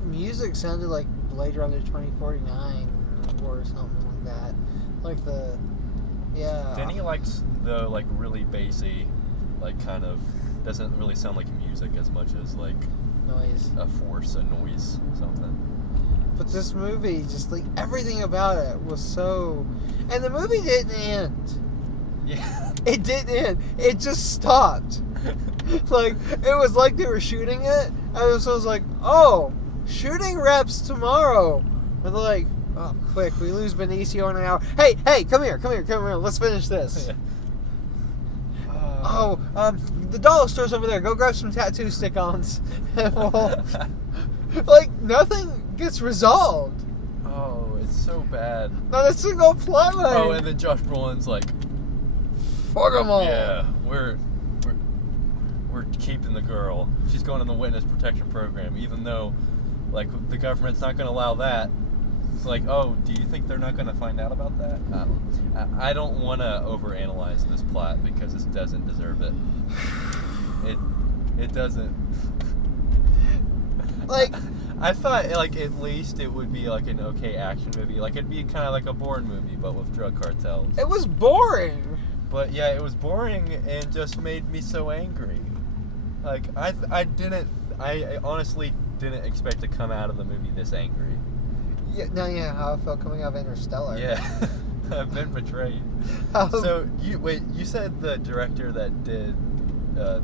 music sounded like Blade Runner 2049 or something like that. Like Then he likes the like really bassy, like kind of doesn't really sound like music as much as like noise, a noise, something. But this movie, just like everything about it was so, and the movie didn't end. Yeah. It didn't end. It just stopped. Like it was like they were shooting it, and it was like, oh, shooting wraps tomorrow. And they're like, oh, quick, we lose Benicio in an hour. Hey, come here. Let's finish this. Yeah. The dollar store's over there. Go grab some tattoo stick-ons. Like, nothing gets resolved. Oh, it's so bad. Not a single plot line. Oh, and then Josh Brolin's like, fuck them all. yeah, we're keeping the girl. She's going in the witness protection program, even though, like, the government's not going to allow that. It's like, oh, do you think they're not going to find out about that? I don't want to overanalyze this plot because this doesn't deserve it. It doesn't. Like, I thought like at least it would be like an okay action movie. Like it'd be kind of like a Bourne movie, but with drug cartels. it was boring. But yeah, it was boring and just made me so angry. Like I honestly didn't expect to come out of the movie this angry. Yeah, how I felt coming out of Interstellar. Yeah, I've been betrayed. So you said the director that did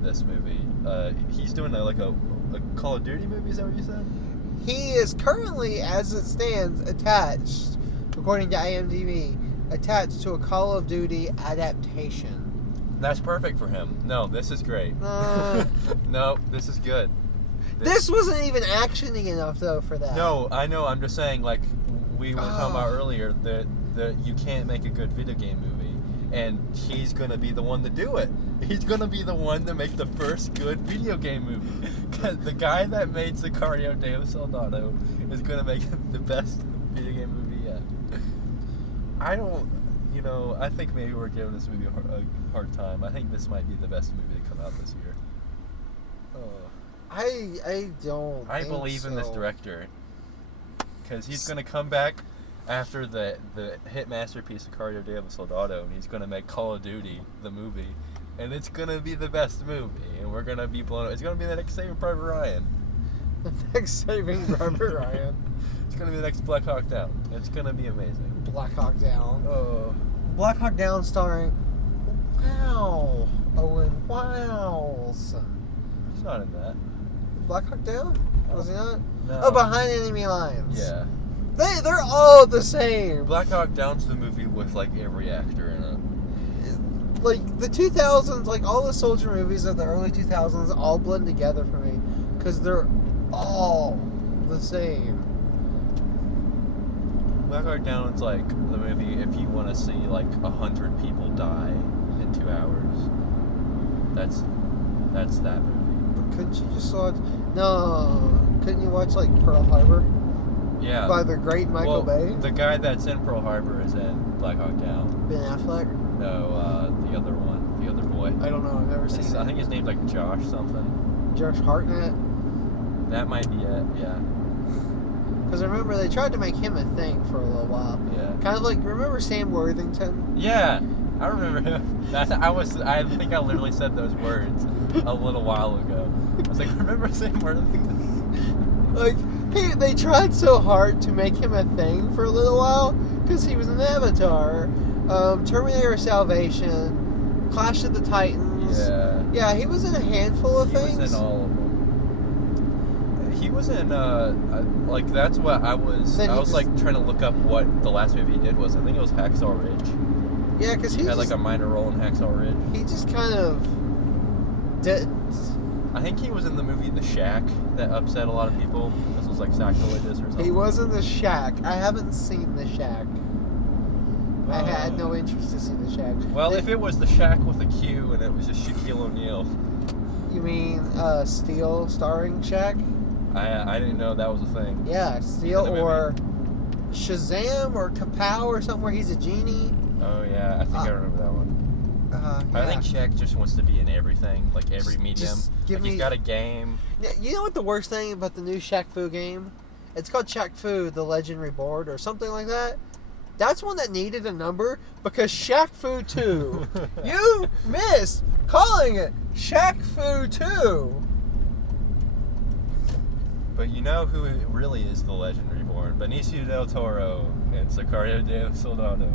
this movie, he's doing like a Call of Duty movie. Is that what you said? He is currently, as it stands, attached, according to IMDb, attached to a Call of Duty adaptation. That's perfect for him. No, this is great. No, this is good. This wasn't even actiony enough, though, for that. No, I know. I'm just saying, like we were talking about earlier, that you can't make a good video game movie, and he's gonna be the one to do it. He's gonna be the one to make the first good video game movie. Cause the guy that made Sicario de Soldado is gonna make the best video game movie yet. I think maybe we're giving this movie a hard time. I think this might be the best movie to come out this year. I don't. I believe in this director, because he's gonna come back after the hit masterpiece Sicario de Soldado, and he's gonna make Call of Duty the movie, and it's gonna be the best movie, and we're gonna be blown. It's gonna be the next Saving Private Ryan. The next Saving Private Ryan. It's gonna be the next Black Hawk Down. It's gonna be amazing. Black Hawk Down. Oh. Black Hawk Down starring Owen Wiles. He's not in that. Black Hawk Down? Was he not? No. Oh, Behind Enemy Lines. Yeah. They're all the same. Black Hawk Down's the movie with like every actor in it. Like the 2000s, like all the soldier movies of the early 2000s all blend together for me because they're all the same. Black Hawk Down's like the movie if you want to see like 100 people die in 2 hours. That's that movie. But couldn't you just watch? No, couldn't you watch like Pearl Harbor? Yeah. By the great Michael Bay. The guy that's in Pearl Harbor is in Black Hawk Down. Ben Affleck. No, the other one, the other boy. I don't know. I've never seen it. I think his name's like Josh something. Josh Hartnett. That might be it. Yeah. Because I remember they tried to make him a thing for a little while. Yeah. Kind of like, remember Sam Worthington? Yeah, I remember him. I think I literally said those words a little while ago. I was like, remember Sam Worthington? Like, they tried so hard to make him a thing for a little while because he was in Avatar, Terminator Salvation, Clash of the Titans. Yeah. Yeah, he was in a handful of things. He was in all of them. He was in, like, that's what I was like trying to look up what the last movie he did was. I think it was Hacksaw Ridge. Yeah, because he had like a minor role in Hacksaw Ridge. He just kind of didn't. I think he was in the movie The Shack that upset a lot of people. This was like sacrilegious or something. He was in The Shack. I haven't seen The Shack. I had no interest to see The Shack. Well, if it was The Shack with a Q and it was just Shaquille O'Neal. You mean Steel starring Shaq? I didn't know that was a thing. Yeah, Steel or Shazam or Kapow or something where he's a genie. Oh yeah, I think I remember that one. Yeah. I think Shaq just wants to be in everything, like every medium. He's got a game. Yeah, you know what the worst thing about the new Shaq Fu game? It's called Shaq Fu: The Legend Reborn or something like that. That's one that needed a number because Shaq Fu 2. You missed calling it Shaq Fu 2. But you know who really is the Legend Reborn? Benicio del Toro and Sicario de Soldado.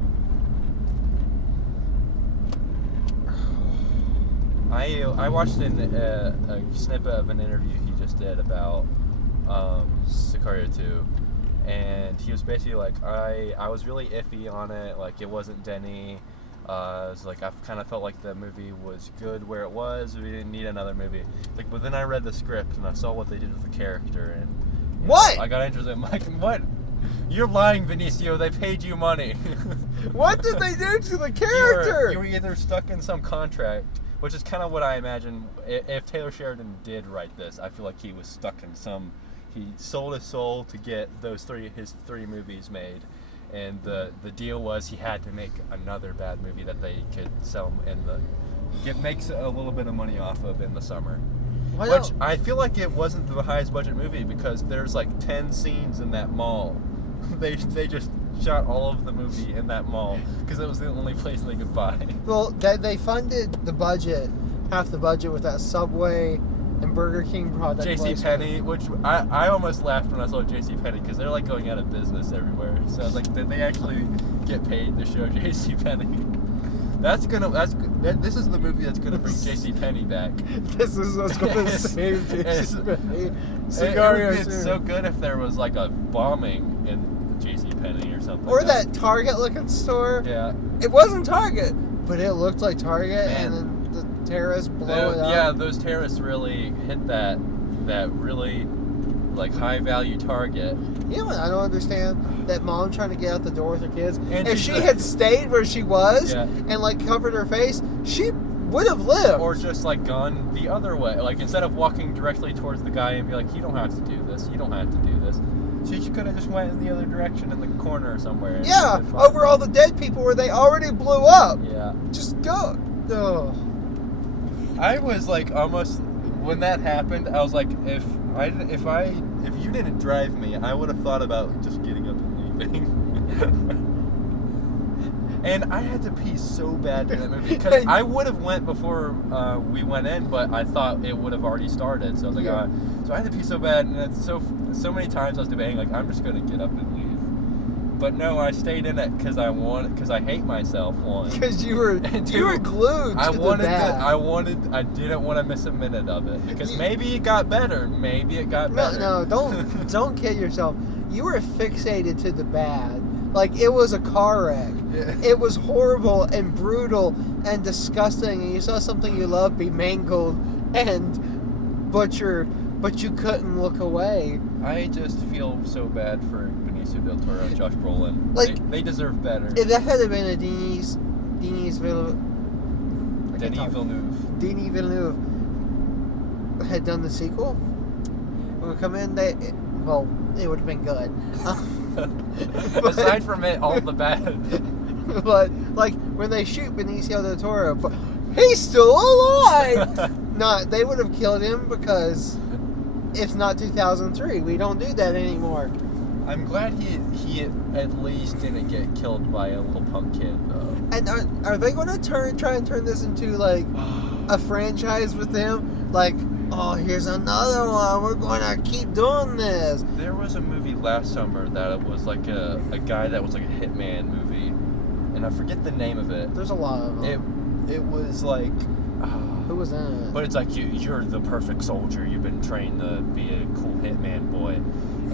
I watched a snippet of an interview he just did about Sicario 2, and he was basically like, I was really iffy on it, like it wasn't Denny. It's like I kind of felt like the movie was good where it was. We didn't need another movie. Like, but then I read the script and I saw what they did with the character, and what? I got interested. I'm like, what? You're lying, Benicio. They paid you money. What did they do to the character? You were either stuck in some contract, which is kind of what I imagine. If Taylor Sheridan did write this, I feel like he was stuck in some. He sold his soul to get his three movies made, and the deal was he had to make another bad movie that they could sell makes a little bit of money off of in the summer. Which I feel like it wasn't the highest budget movie because there's like 10 scenes in that mall. They just shot all of the movie in that mall because it was the only place they could buy. Well, they funded half the budget with that Subway and Burger King product. JCPenney, which I almost laughed when I saw JCPenney because they're like going out of business everywhere. So I was like, did they actually get paid to show JCPenney? This is the movie that's gonna bring JCPenney back. This is what's gonna save JCPenney. Sicario it would be so good if there was like a bombing in JCPenney or something. Or that Target-looking store. Yeah. It wasn't Target, but it looked like Target, Man. and then the terrorists blow it up. Yeah, those terrorists really hit that really like high value target. You know what I don't understand? That mom trying to get out the door with her kids. And if she had stayed where she was Yeah. and like covered her face, she would have lived. Or just like gone the other way. Like instead of walking directly towards the guy and be like, you don't have to do this, you don't have to do this. She could have just went in the other direction in the corner somewhere. Yeah, over all the dead people where they already blew up. Yeah. Just go. Ugh. I was like almost when that happened. I was like, if you didn't drive me, I would have thought about just getting up and leaving. And I had to pee so bad in that movie because I would have went before we went in, but I thought it would have already started. So I was like, Yeah. so I had to pee so bad, and it's so many times I was debating like I'm just gonna get up and leave. But no, I stayed in it because I hate myself. One, Because you were glued to the bag. I didn't want to miss a minute of it because maybe it got better. Maybe it got better. No, don't kid yourself. You were fixated to the bad. Like it was a car wreck. Yeah. It was horrible and brutal and disgusting, and you saw something you loved be mangled and butchered, but you couldn't look away. I just feel so bad for Benicio del Toro and Josh Brolin. Like, they deserve better. If that had been a Denis Villeneuve had done the sequel, when we come in, it would have been good. Aside from it, all the bad. But like when they shoot Benicio del Toro, he's still alive. No, they would have killed him because it's not 2003. We don't do that anymore. I'm glad he at least didn't get killed by a little punk kid though. And are they going to try and turn this into like a franchise with him? Like, oh, here's another one. We're going to keep doing this. There was a movie last summer that was like a guy that was like a hitman movie, and I forget the name of it. There's a lot of them. It was like. Who was in it? But it's like you're the perfect soldier. You've been trained to be a cool hitman boy,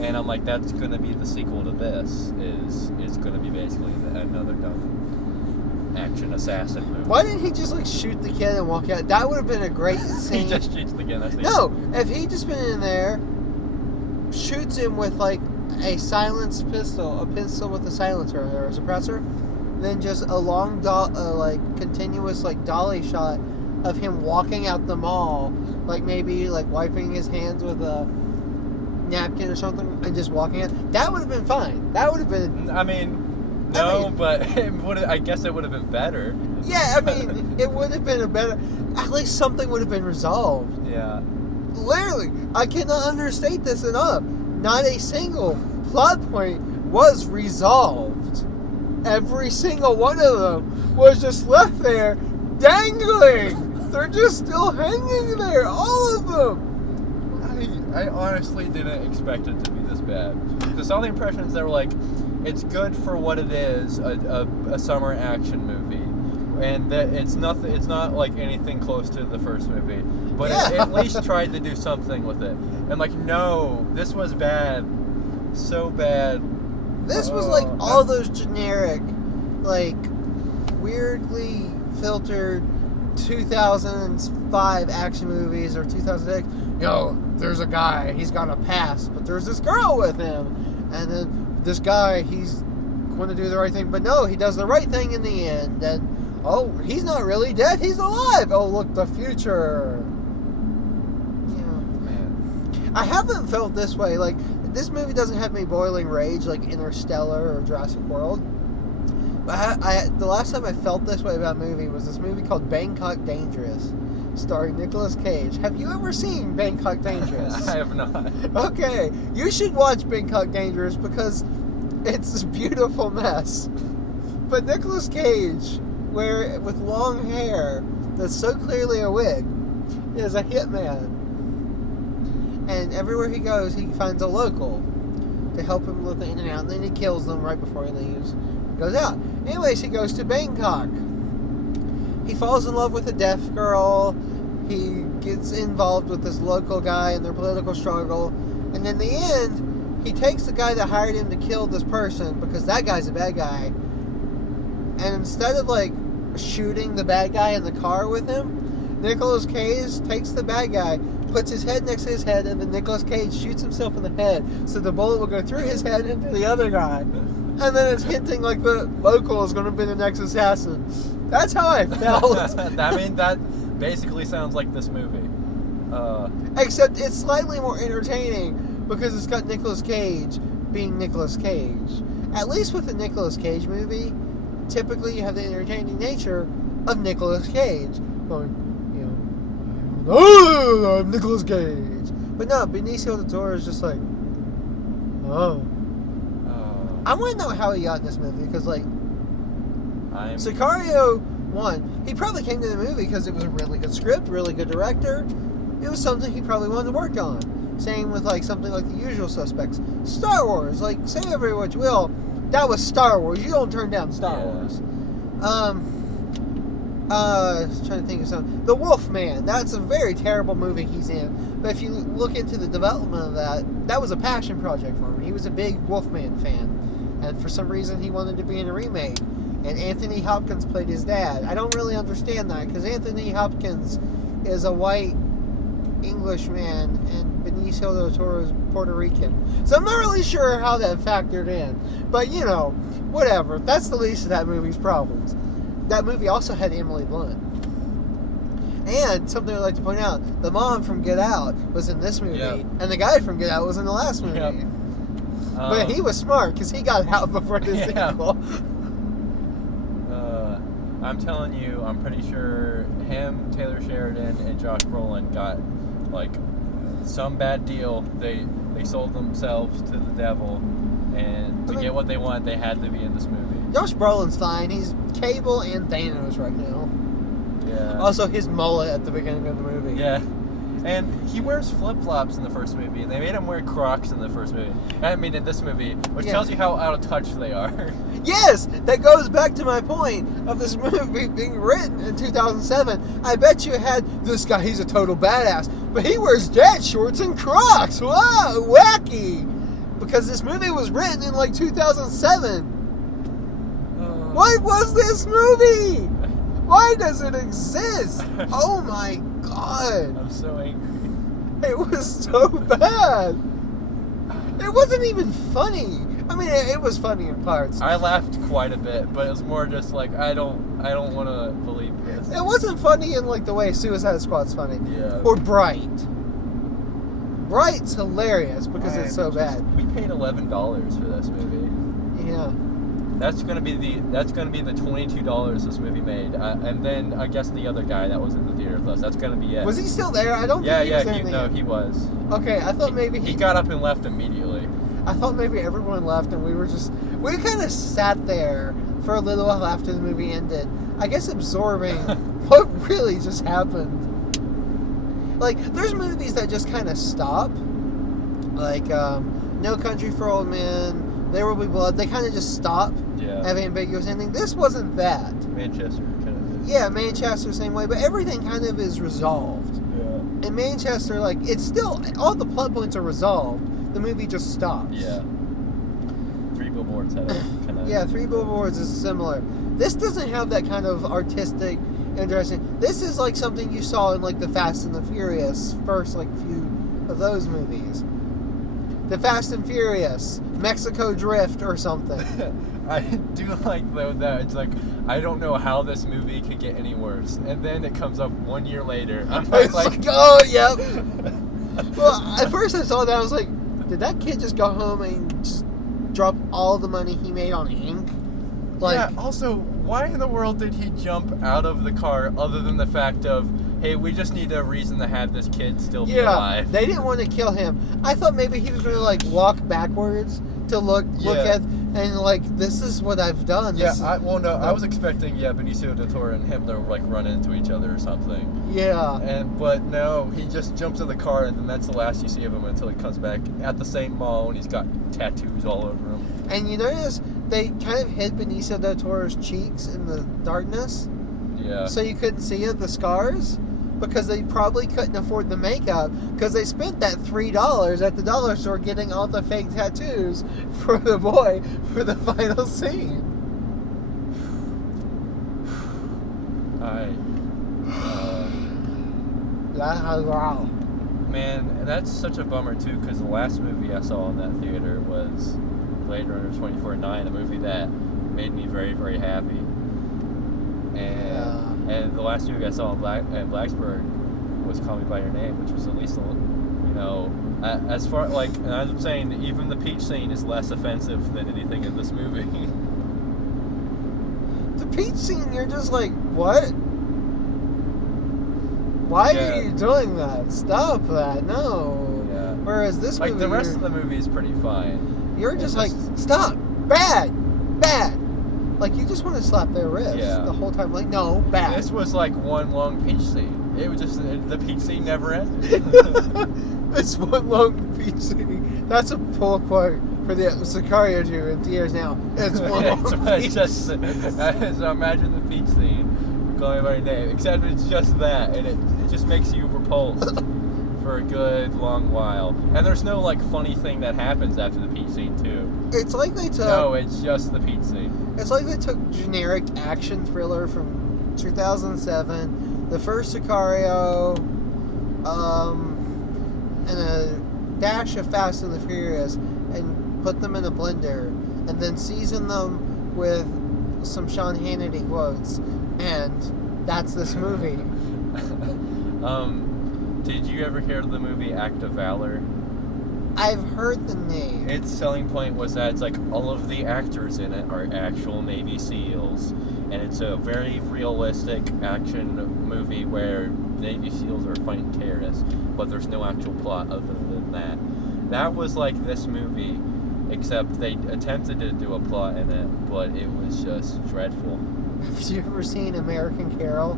and I'm like, that's gonna be the sequel to this. Is gonna be basically another dumb action assassin movie. Why didn't he just like shoot the kid and walk out? That would have been a great scene. He just shoots the kid. No, if he just been in there, shoots him with like a silenced pistol, a pistol with a silencer or a suppressor, then just a long continuous like dolly shot of him walking out the mall, like maybe like wiping his hands with a napkin or something and just walking out. That would have been fine. That would have been. But I guess it would have been better. Yeah, I mean, it would have been a better. At least something would have been resolved. Yeah. Literally, I cannot understate this enough. Not a single plot point was resolved. Every single one of them was just left there dangling. They're just still hanging there, all of them. I honestly didn't expect it to be this bad. Because all the impressions that were like, it's good for what it is, a summer action movie, and that it's not like anything close to the first movie, but it at least tried to do something with it. And like, no, this was bad, so bad. This was like all those generic, like weirdly filtered 2005 action movies or 2006. There's a guy, he's got a past, but there's this girl with him, and then this guy, he's going to do the right thing, but no, he does the right thing in the end, and he's not really dead, he's alive. Oh, look, the future. Man. I haven't felt this way. Like, this movie doesn't have me boiling rage like Interstellar or Jurassic World. But the last time I felt this way about a movie was this movie called Bangkok Dangerous, starring Nicolas Cage. Have you ever seen Bangkok Dangerous? I have not. Okay, you should watch Bangkok Dangerous because it's a beautiful mess. But Nicolas Cage, with long hair that's so clearly a wig, is a hitman. And everywhere he goes, he finds a local to help him with the in and out. And then he kills them right before he leaves. He goes out. Anyways, he goes to Bangkok. He falls in love with a deaf girl. He gets involved with this local guy in their political struggle. And in the end, he takes the guy that hired him to kill this person because that guy's a bad guy. And instead of like shooting the bad guy in the car with him, Nicolas Cage takes the bad guy, puts his head next to his head, and then Nicolas Cage shoots himself in the head, so the bullet will go through his head into the other guy. And then it's hinting like the local is going to be the next assassin. That's how I felt. I mean, that basically sounds like this movie. Except it's slightly more entertaining because it's got Nicolas Cage being Nicolas Cage. At least with a Nicolas Cage movie, typically you have the entertaining nature of Nicolas Cage going, oh, I'm Nicolas Cage. But no, Benicio del Toro is just like, oh. I want to know how he got in this movie, because, like, Sicario 1, he probably came to the movie because it was a really good script, really good director. It was something he probably wanted to work on. Same with, like, something like The Usual Suspects. Star Wars, like, say every which will, that was Star Wars. You don't turn down Star Wars. I was trying to think of something. The Wolfman. That's a very terrible movie he's in. But if you look into the development of that was a passion project for him. He was a big Wolfman fan. And for some reason, he wanted to be in a remake. And Anthony Hopkins played his dad. I don't really understand that, because Anthony Hopkins is a white Englishman, and Benicio del Toro is Puerto Rican. So I'm not really sure how that factored in. But, whatever. That's the least of that movie's problems. That movie also had Emily Blunt. And something I'd like to point out, the mom from Get Out was in this movie, and the guy from Get Out was in the last movie. Yep. But he was smart, because he got out before the sequel. I'm telling you, I'm pretty sure him, Taylor Sheridan, and Josh Brolin got, like, some bad deal. They sold themselves to the devil, and to get what they want, they had to be in this movie. Josh Brolin's fine. He's Cable and Thanos right now. Yeah. Also, his mullet at the beginning of the movie. Yeah. And he wears flip-flops in the first movie, and they made him wear Crocs in the first movie. I mean, in this movie, which tells you how out of touch they are. Yes! That goes back to my point of this movie being written in 2007. I bet you had this guy, he's a total badass, but he wears dad shorts and Crocs! Wow! Wacky! Because this movie was written in, like, 2007. What was this movie? Why does it exist? Oh my god. I'm so angry. It was so bad. It wasn't even funny. I mean, it was funny in parts. I laughed quite a bit, but it was more just like, I don't want to believe this. It wasn't funny in like the way Suicide Squad's funny. Yeah. Or Bright. Bright's hilarious because it's so bad. We paid $11 for this movie. Yeah. That's gonna be the $22 this movie made, and then I guess the other guy that was in the theater with us. That's gonna be it. Was he still there? I don't think he was there. He was. Okay, I thought maybe he got up and left immediately. I thought maybe everyone left and we kind of sat there for a little while after the movie ended. I guess absorbing what really just happened. Like, there's movies that just kind of stop, like No Country for Old Men. There Will Be Blood. They kind of just stop, have an ambiguous ending. This wasn't that. Manchester kind of. Yeah, Manchester same way, but everything kind of is resolved. Yeah. In Manchester, like, it's still, all the plot points are resolved. The movie just stops. Yeah. Three Billboards had a kind of. Yeah, Three Billboards is similar. This doesn't have that kind of artistic, interesting. This is like something you saw in like the Fast and the Furious first like few of those movies. The Fast and Furious, Mexico Drift, or something. I do like, though, that it's like, I don't know how this movie could get any worse. And then it comes up 1 year later. I'm like oh, yep. Well, at first I saw that, I was like, did that kid just go home and just drop all the money he made on ink? Like, yeah, also, why in the world did he jump out of the car other than the fact of, hey, we just need a reason to have this kid still be alive? they didn't want to kill him. I thought maybe he was going to, like, walk backwards to look at, and, like, this is what I've done. Yeah, I was expecting, Benicio del Toro and him to, like, run into each other or something. Yeah. But no, he just jumps in the car, and then that's the last you see of him until he comes back at the same mall, and he's got tattoos all over him. And you notice they kind of hid Benicio del Toro's cheeks in the darkness. Yeah. So you couldn't see it, the scars, because they probably couldn't afford the makeup, because they spent that $3 at the dollar store getting all the fake tattoos for the boy for the final scene. Man, that's such a bummer too, because the last movie I saw in that theater was Blade Runner 2049, a movie that made me very, very happy. And the last movie I saw in Blacksburg was Call Me by Your Name, which was at least as far and I'm saying that even the peach scene is less offensive than anything in this movie. The peach scene, you're just like, what? Why are you doing that? Stop that! No. Yeah. Whereas this movie, the rest of the movie is pretty fine. You're just like, stop! Bad! Like, you just want to slap their wrist the whole time. Like, no, bad. This was like one long peach scene. It was just, the peach scene never ended. It's one long peach scene. That's a pull quote for the Sicario 2 in theaters now. It's one long peach scene. So imagine the peach scene, Call Me by Your Name, except it's just that, and it just makes you repulsed for a good long while. And there's no, like, funny thing that happens after the peach scene, too. It's like they took... No, it's just the peach scene. It's like they took generic action thriller from 2007, the first Sicario, and a dash of Fast and the Furious, and put them in a blender, and then season them with some Sean Hannity quotes, and that's this movie. Did you ever hear of the movie Act of Valor? I've heard the name. Its selling point was that it's like all of the actors in it are actual Navy SEALs, and it's a very realistic action movie where Navy SEALs are fighting terrorists, but there's no actual plot other than that. That was like this movie, except they attempted to do a plot in it, but it was just dreadful. Have you ever seen American Carol?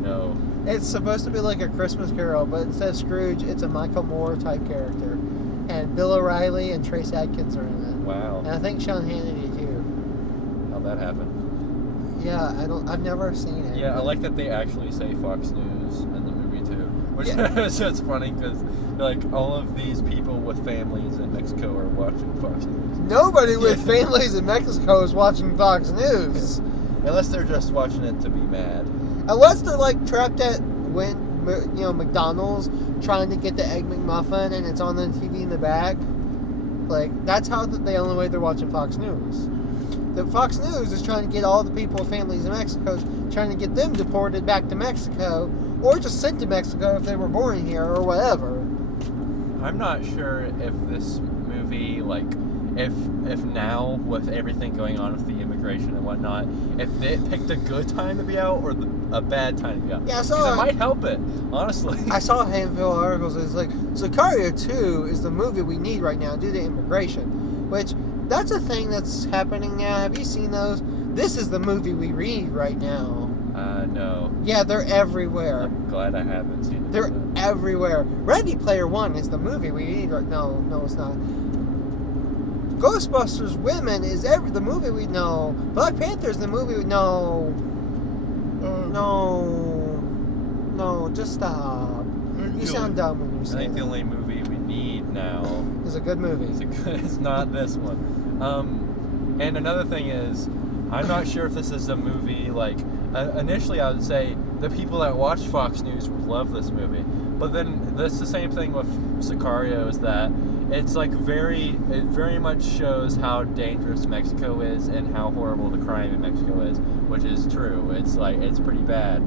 No. It's supposed to be like a Christmas Carol, but instead of Scrooge, it's a Michael Moore type character. And Bill O'Reilly and Trace Adkins are in it. Wow. And I think Sean Hannity too. How'd that happen? Yeah, I've never seen it. Yeah, I like that they actually say Fox News in the movie too, which is just funny because like all of these people with families in Mexico are watching Fox News. Nobody with families in Mexico is watching Fox News. Unless they're just watching it to be mad. Unless they're like trapped at McDonald's trying to get the Egg McMuffin and it's on the TV in the back. Like, that's how the only way they're watching Fox News. The Fox News is trying to get all the people with families in Mexico, trying to get them deported back to Mexico, or just sent to Mexico if they were born here or whatever. I'm not sure if this movie, like, if now with everything going on with the immigration and whatnot, if they picked a good time to be out or a bad time to be out. Yeah, it might help it, honestly. I saw a handful of articles. It's like Sicario 2 is the movie we need right now due to immigration, which that's a thing that's happening now. Have you seen those? This is the movie we need right now. No. Yeah, they're everywhere. I'm glad I haven't seen it. They're everywhere. Ready Player One is the movie we need right now. No, it's not. Ghostbusters Women is the movie we know. Black Panther is the movie we know. No, just stop. You sound dumb when you say I think the only movie we need now is a good movie. It's not this one. And another thing is, I'm not sure if this is a movie, like, initially I would say the people that watch Fox News would love this movie. But then that's the same thing with Sicario, is that it's like it very much shows how dangerous Mexico is and how horrible the crime in Mexico is, which is true. It's like, it's pretty bad.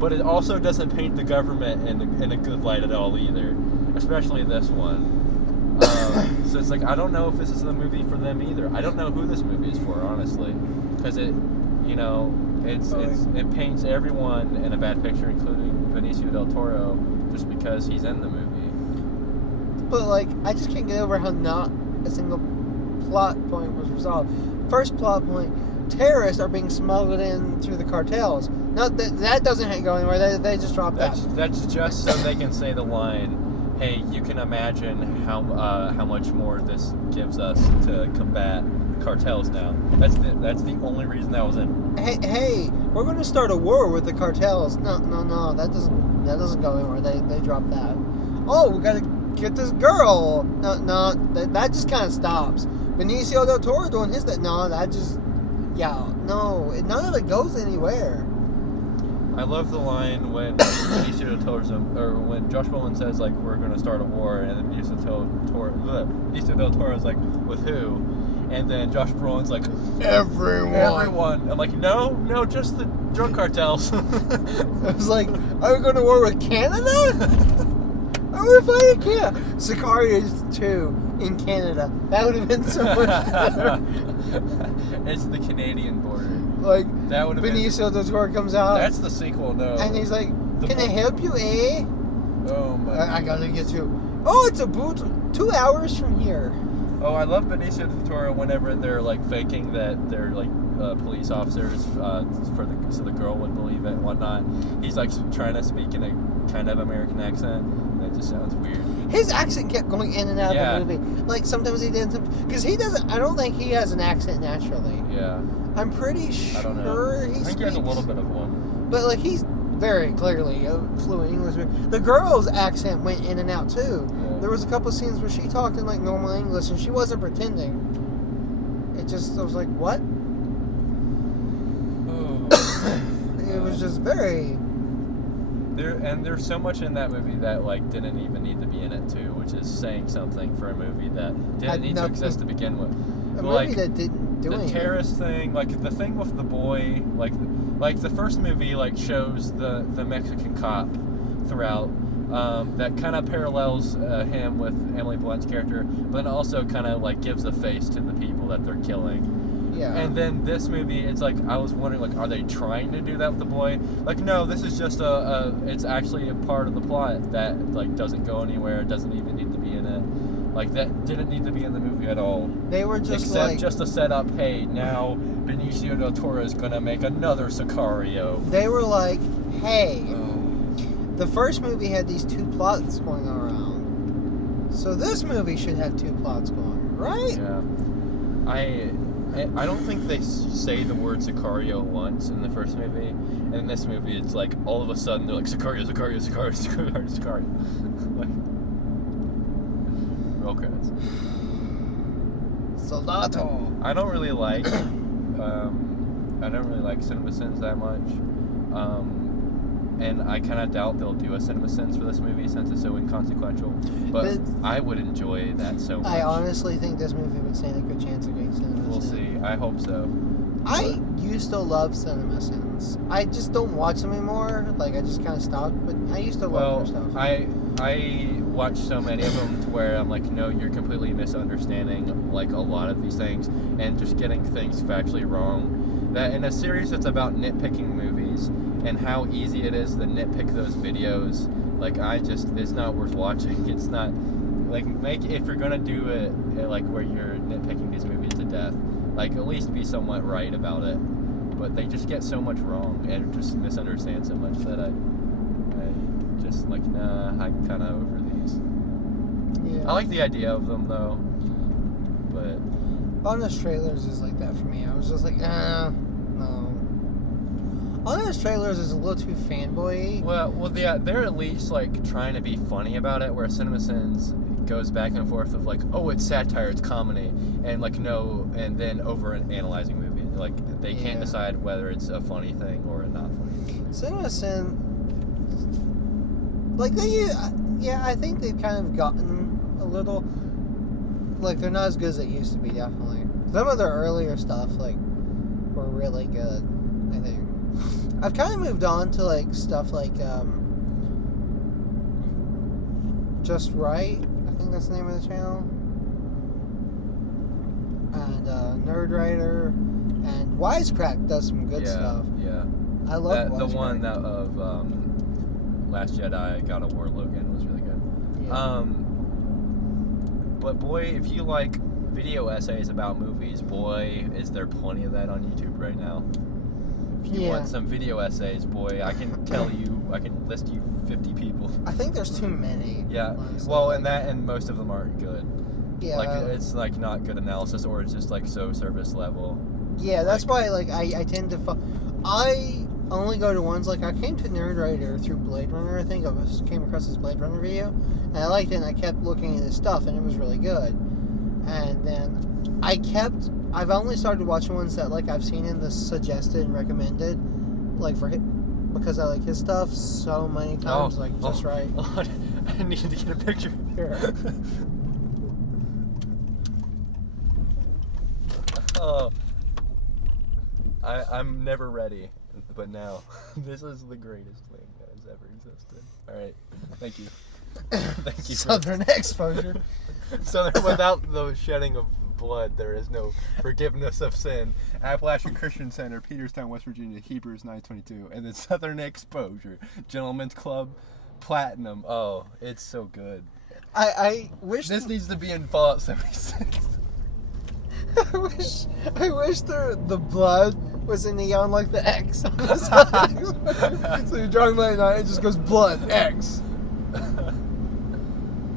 But it also doesn't paint the government in a good light at all either. especially this one. So it's like I don't know if this is the movie for them either. I don't know who this movie is for, honestly, because it paints everyone in a bad picture, including Benicio del Toro, just because he's in the movie. But like, I just can't get over how not a single plot point was resolved. First plot point: terrorists are being smuggled in through the cartels. No, that doesn't go anywhere. They just dropped that. That's just so they can say the line, "Hey, you can imagine how much more this gives us to combat cartels now." That's the only reason that was in. Hey, we're going to start a war with the cartels. No, that doesn't go anywhere. They dropped that. Oh, we got to get this girl. No, that just kind of stops. Benicio del Toro doing his none of it goes anywhere. I love the line when Benicio del Toro, or when Josh Brolin says like we're going to start a war, and then Benicio del Toro is like, with who? And then Josh Brolin's like, everyone. I'm like, no, just the drug cartels. I was like, are we going to war with Canada? Are we fighting Canada? Sicario 2 in Canada. That would have been so much better. It's the Canadian border. Like, that would have Benicio del Toro comes out. That's the sequel, no. And he's like, can I help you, eh? Oh my. I gotta get to. Oh, it's a boot 2 hours from here. Oh, I love Benicio del Toro whenever they're like faking that they're like police officers so the girl would believe it and whatnot. He's like trying to speak in a kind of American accent, and it just sounds weird. His accent kept going in and out of the movie. Like sometimes he did, because he doesn't. I don't think he has an accent naturally. Yeah. I'm pretty sure I don't know. I think he has a little bit of one. But like he's very clearly fluent English. The girl's accent went in and out too. Yeah. There was a couple scenes where she talked in like normal English and she wasn't pretending. I was like, what? Oh. It was just very. There's so much in that movie that like didn't even need to be in it too, which is saying something for a movie that didn't need to exist to begin with. A movie that didn't do anything. The terrorist thing, like the thing with the boy, like the first movie like shows the Mexican cop throughout. That kind of parallels him with Emily Blunt's character, but then also kind of like gives a face to the people that they're killing. Yeah. And then this movie, it's like I was wondering, like, are they trying to do that with the boy? Like, no, this is just it's actually a part of the plot that like doesn't go anywhere, doesn't even need to be in it. Like that didn't need to be in the movie at all. They were just except just to set up, hey, now Benicio del Toro is gonna make another Sicario. They were like, hey. The first movie had these two plots going around, so this movie should have two plots going, right? Yeah. I don't think they say the word Sicario once in the first movie, and in this movie it's like all of a sudden they're like Sicario. Like, roll credits. Soldato. I don't really like CinemaSins that much. And I kind of doubt they'll do a CinemaSins for this movie since it's so inconsequential. But I would enjoy that so much. I honestly think this movie would stand a good chance of getting CinemaSins. We'll see. I hope so. I used to love CinemaSins. I just don't watch them anymore. Like, I just kind of stopped. But I used to love their stuff. I watch so many of them to where I'm like, no, you're completely misunderstanding like a lot of these things and just getting things factually wrong. That in a series that's about nitpicking movies and how easy it is to nitpick those videos, like it's not worth watching. It's not like if you're gonna do it like where you're nitpicking these movies to death, like at least be somewhat right about it. But they just get so much wrong and just misunderstand so much that I just like, nah, I'm kind of over these. Yeah. I like the idea of them though, but Honest Trailers is like that for me. I was just like, no. Honest Trailers is a little too fanboy. Well, yeah, they're at least like trying to be funny about it, where CinemaSins goes back and forth of like, oh, it's satire, it's comedy, and like no, and then over analyzing movies, like they can't decide whether it's a funny thing or a not funny thing. CinemaSins, like I think they've kind of gotten a little, like they're not as good as they used to be. Definitely, some of their earlier stuff like were really good. I think I've kind of moved on to like stuff like Just Right. I think that's the name of the channel. And Nerd Writer. And Wisecrack does some good stuff. Yeah. I love Wisecrack. The one that of Last Jedi, God of War, Logan was really good. Yeah. But boy, if you like video essays about movies, boy, is there plenty of that on YouTube right now. If you want some video essays, boy, I can list you 50 people. I think there's too many. Yeah. Honestly. Well, and most of them aren't good. Yeah. Like, it's like not good analysis, or it's just like so surface level. Yeah, that's why I tend to I only go to ones like I came to Nerd Writer through Blade Runner. I think I came across this Blade Runner video, and I liked it, and I kept looking at his stuff, and it was really good. And then I've only started watching ones that like I've seen in the suggested and recommended, like because I like his stuff so many times. Just Right. I need to get a picture here. Oh, I'm never ready, but now this is the greatest thing that has ever existed. All right, thank you. Thank you. Southern exposure. Southern, without the shedding of blood, there is no forgiveness of sin. Appalachian Christian Center, Peterstown, West Virginia, Hebrews 9:22, and then Southern Exposure, Gentlemen's Club, Platinum. Oh, it's so good. I wish this needs to be in Fallout 76. I wish the blood was in neon like the X on the side. So you're driving late at night, it just goes blood X.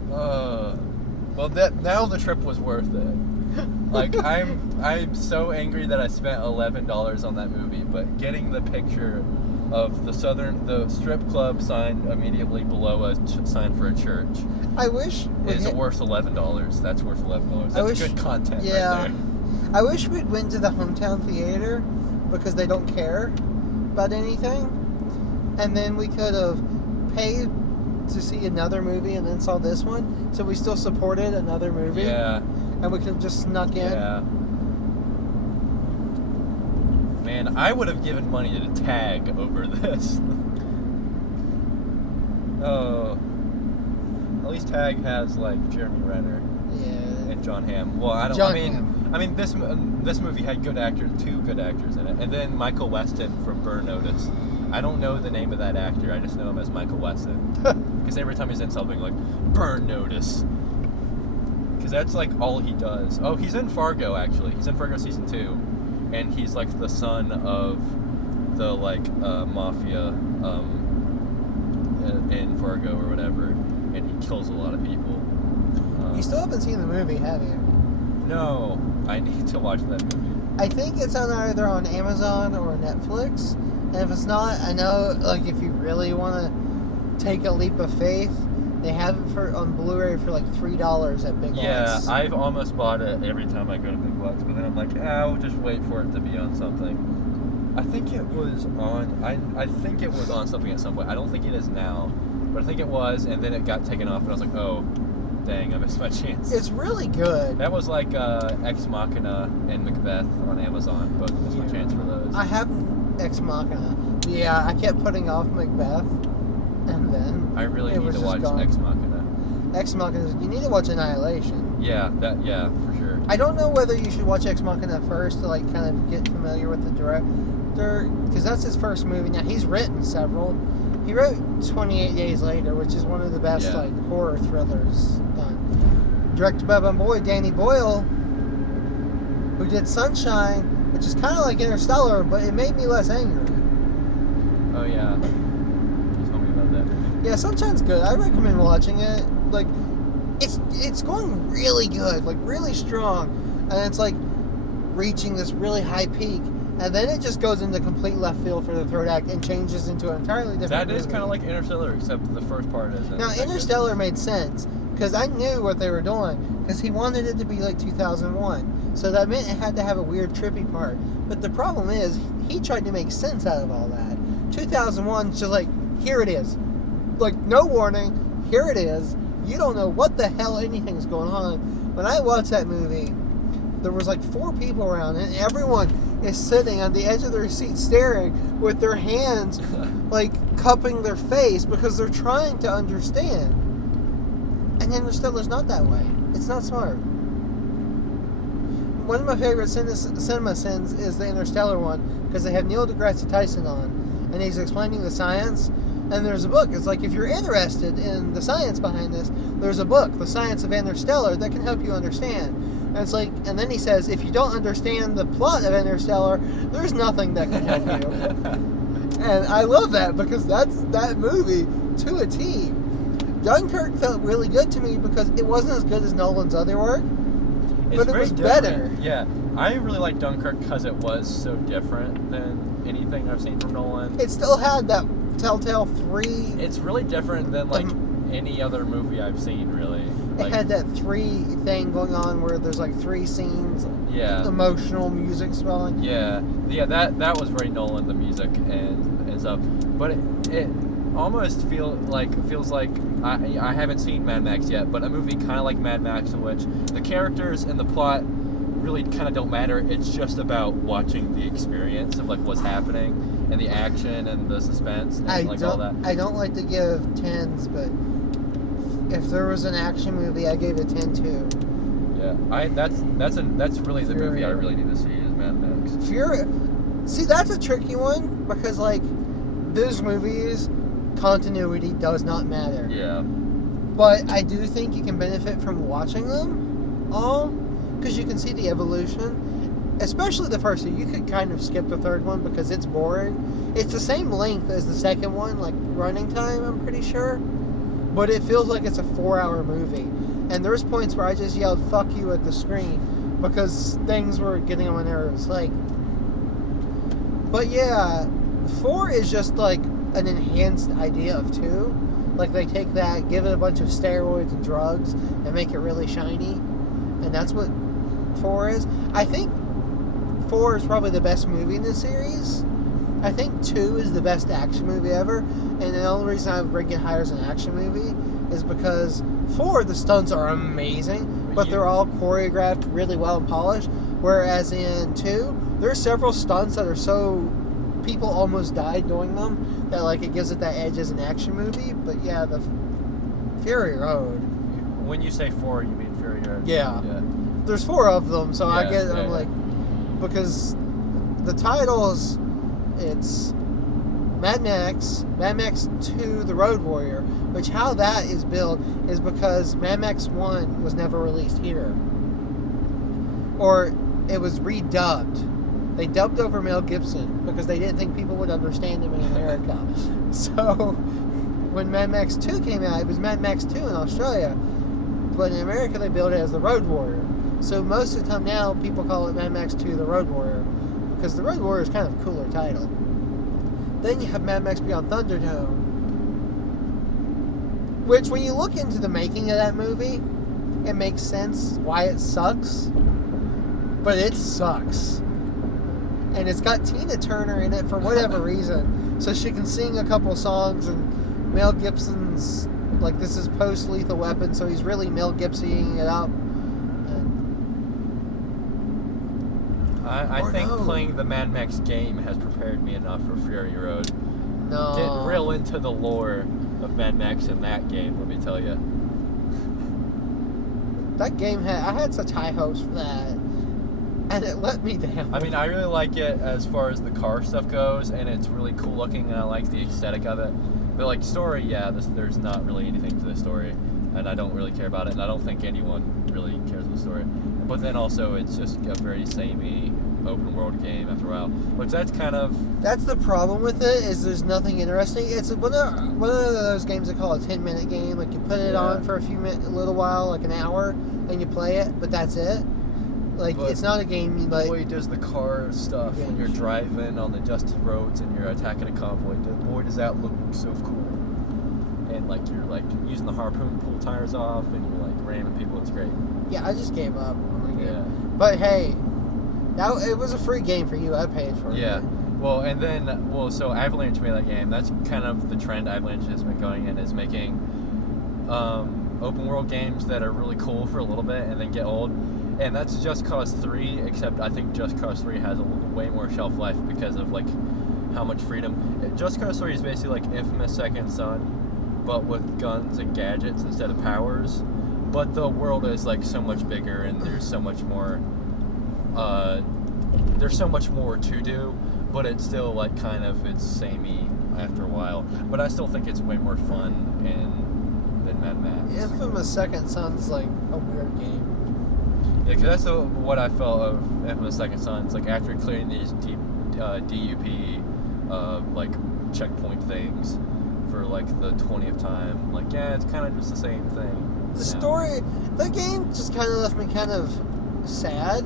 Well, now the trip was worth it. Like, I'm so angry that I spent $11 on that movie, but getting the picture of the strip club sign immediately below a sign for a church. I wish is worth $11. That's worth $11. That's good content. Yeah. Right there. I wish we'd went to the hometown theater because they don't care about anything, and then we could have paid to see another movie and then saw this one, so we still supported another movie. Yeah. And we could have just snuck in. Yeah. Man, I would have given money to Tag over this. Oh. At least Tag has like Jeremy Renner. Yeah. And John Hamm. Well, I mean, this movie had two good actors in it, and then Michael Weston from Burn Notice. I don't know the name of that actor. I just know him as Michael Weston. Because every time he's in something, like Burn Notice. Because that's like all he does. Oh, he's in Fargo actually. He's in Fargo season 2, and he's like the son of the mafia in Fargo or whatever, and he kills a lot of people. You still haven't seen the movie, have you? No, I need to watch that movie. I think it's either on Amazon or Netflix. And if it's not, I know, like, if you really want to take a leap of faith, they have it on Blu-ray for like $3 at Big Lots. Yeah, I've almost bought it every time I go to Big Lots, but then I'm like, I'll just wait for it to be on something. I think it was on. I think it was on something at some point. I don't think it is now, but I think it was, and then it got taken off, and I was like, oh, dang, I missed my chance. It's really good. That was like Ex Machina and Macbeth on Amazon. Both missed my chance for those. I haven't Ex Machina. Yeah, I kept putting off Macbeth, and then I really need to watch Ex Machina. Ex Machina. You need to watch Annihilation. Yeah, for sure. I don't know whether you should watch Ex Machina first to like kind of get familiar with the director, because that's his first movie. Now he's written several. He wrote 28 Days Later, which is one of the best like horror thrillers done. Directed by my boy Danny Boyle, who did Sunshine, which is kind of like Interstellar, but it made me less angry. Oh yeah, you told me about that movie. Yeah, Sunshine's good. I recommend watching it. Like, it's going really good, like really strong, and it's like reaching this really high peak. And then it just goes into complete left field for the third act and changes into an entirely different movie. That is kind of like Interstellar, except the first part isn't. Now, Interstellar made sense, because I knew what they were doing, because he wanted it to be like 2001. So that meant it had to have a weird, trippy part. But the problem is, he tried to make sense out of all that. 2001 is just like, here it is. Like, no warning, here it is. You don't know what the hell anything's going on. When I watched that movie, there was like 4 people around, and everyone is sitting on the edge of their seat staring with their hands like cupping their face because they're trying to understand. And Interstellar's not that way. It's not smart. One of my favorite cinema sins is the Interstellar one, because they have Neil deGrasse Tyson on, and he's explaining the science, and there's a book. It's like, if you're interested in the science behind this, there's a book, The Science of Interstellar, that can help you understand. And it's like, and then he says, if you don't understand the plot of Interstellar, there's nothing that can help you. And I love that, because that's that movie to a T. Dunkirk felt really good to me because it wasn't as good as Nolan's other work, but it was better. Yeah, I really like Dunkirk because it was so different than anything I've seen from Nolan. It still had that Telltale 3. It's really different than like any other movie I've seen, really. It had that 3 thing going on where there's like 3 scenes. Yeah. Emotional music swelling. Yeah. That was very Nolan, the music and stuff. But it almost feels like I haven't seen Mad Max yet, but a movie kind of like Mad Max in which the characters and the plot really kind of don't matter. It's just about watching the experience of like what's happening and the action and the suspense and all that. I don't like to give 10s, but if there was an action movie, I gave it 10 too. Yeah, that's really the movie I really need to see is Mad Max. See, that's a tricky one because like those movies, continuity does not matter. Yeah. But I do think you can benefit from watching them all because you can see the evolution. Especially the first two. You could kind of skip the third one because it's boring. It's the same length as the second one, like running time, I'm pretty sure. But it feels like it's a 4-hour movie. And there's points where I just yelled, "fuck you" at the screen because things were getting on my nerves. But yeah, 4 is just like an enhanced idea of 2. Like they take that, give it a bunch of steroids and drugs, and make it really shiny. And that's what 4 is. I think 4 is probably the best movie in the series. I think 2 is the best action movie ever. And the only reason I rank it higher as an action movie is because 4, the stunts are amazing, but they're all choreographed really well and polished. Whereas in 2, there's several stunts that are so people almost died doing them that like it gives it that edge as an action movie. But yeah, the Fury Road. When you say 4, you mean Fury Road? Yeah. There's 4 of them, so I get. I'm like, because the titles, it's Mad Max 2, The Road Warrior, which how that is built is because Mad Max 1 was never released here. Or it was redubbed. They dubbed over Mel Gibson because they didn't think people would understand him in America. So when Mad Max 2 came out, it was Mad Max 2 in Australia. But in America, they built it as The Road Warrior. So most of the time now, people call it Mad Max 2, The Road Warrior, because The Road Warrior is kind of a cooler title. Then you have Mad Max Beyond Thunderdome, which when you look into the making of that movie, it makes sense why it sucks. But it sucks. And it's got Tina Turner in it for whatever reason. So she can sing a couple songs, and Mel Gibson's, like, this is post-Lethal Weapon, so he's really Mel Gibsoning it up. I think playing the Mad Max game has prepared me enough for Fury Road. No. Get real into the lore of Mad Max in that game, let me tell you. That game I had such high hopes for that, and it let me down. I mean, I really like it as far as the car stuff goes, and it's really cool looking, and I like the aesthetic of it. But like story, yeah, there's not really anything to the story, and I don't really care about it, and I don't think anyone really cares about the story. But then also, it's just a very samey open world game after a while, which that's the problem with it, is there's nothing interesting. It's one of those games they call a 10-minute game. Like you put it on for a little while, like an hour, and you play it, but that's it. Like it's not a game you like. Boy, does the car stuff when you're driving on the dusty roads and you're attacking a convoy. Boy, does that look so cool. And like you're like using the harpoon to pull tires off, and you're like ramming people. It's great. Yeah, I just gave up on the game. Yeah. But hey, it was a free game for you. I paid for it. Yeah. Well, and then, so Avalanche made that game. That's kind of the trend Avalanche has been going in, is making open world games that are really cool for a little bit and then get old. And that's Just Cause 3, except I think Just Cause 3 has way more shelf life because of like how much freedom. Just Cause 3 is basically like Infamous Second Son, but with guns and gadgets instead of powers. but the world is like so much bigger, and there's so much more. There's so much more to do, but it's still like kind of it's samey after a while. But I still think it's way more fun than Mad Max. Infamous Second Son's like a weird game. Yeah, because that's what I felt of Infamous Second Sons. Like after clearing these DUP like checkpoint things for like the 20th time, like yeah, it's kind of just the same thing. The story, the game just kind of left me kind of sad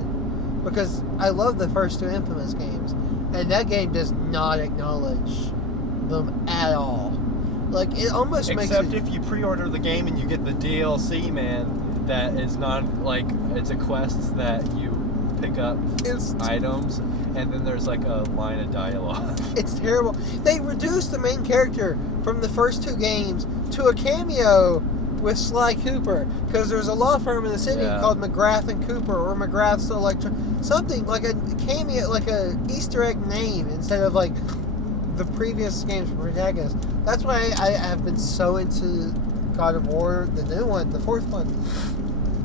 because I love the first two Infamous games, and that game does not acknowledge them at all. Like it almost makes except if you pre-order the game and you get the DLC, man. That is not like it's a quest that you pick up items, and then there's like a line of dialogue. It's terrible. They reduced the main character from the first two games to a cameo with Sly Cooper because there's a law firm in the city called McGrath and Cooper or McGrath's something like a cameo, like a Easter egg name instead of like the previous game's protagonist. That's why I have been so into God of War, the new one, the fourth one,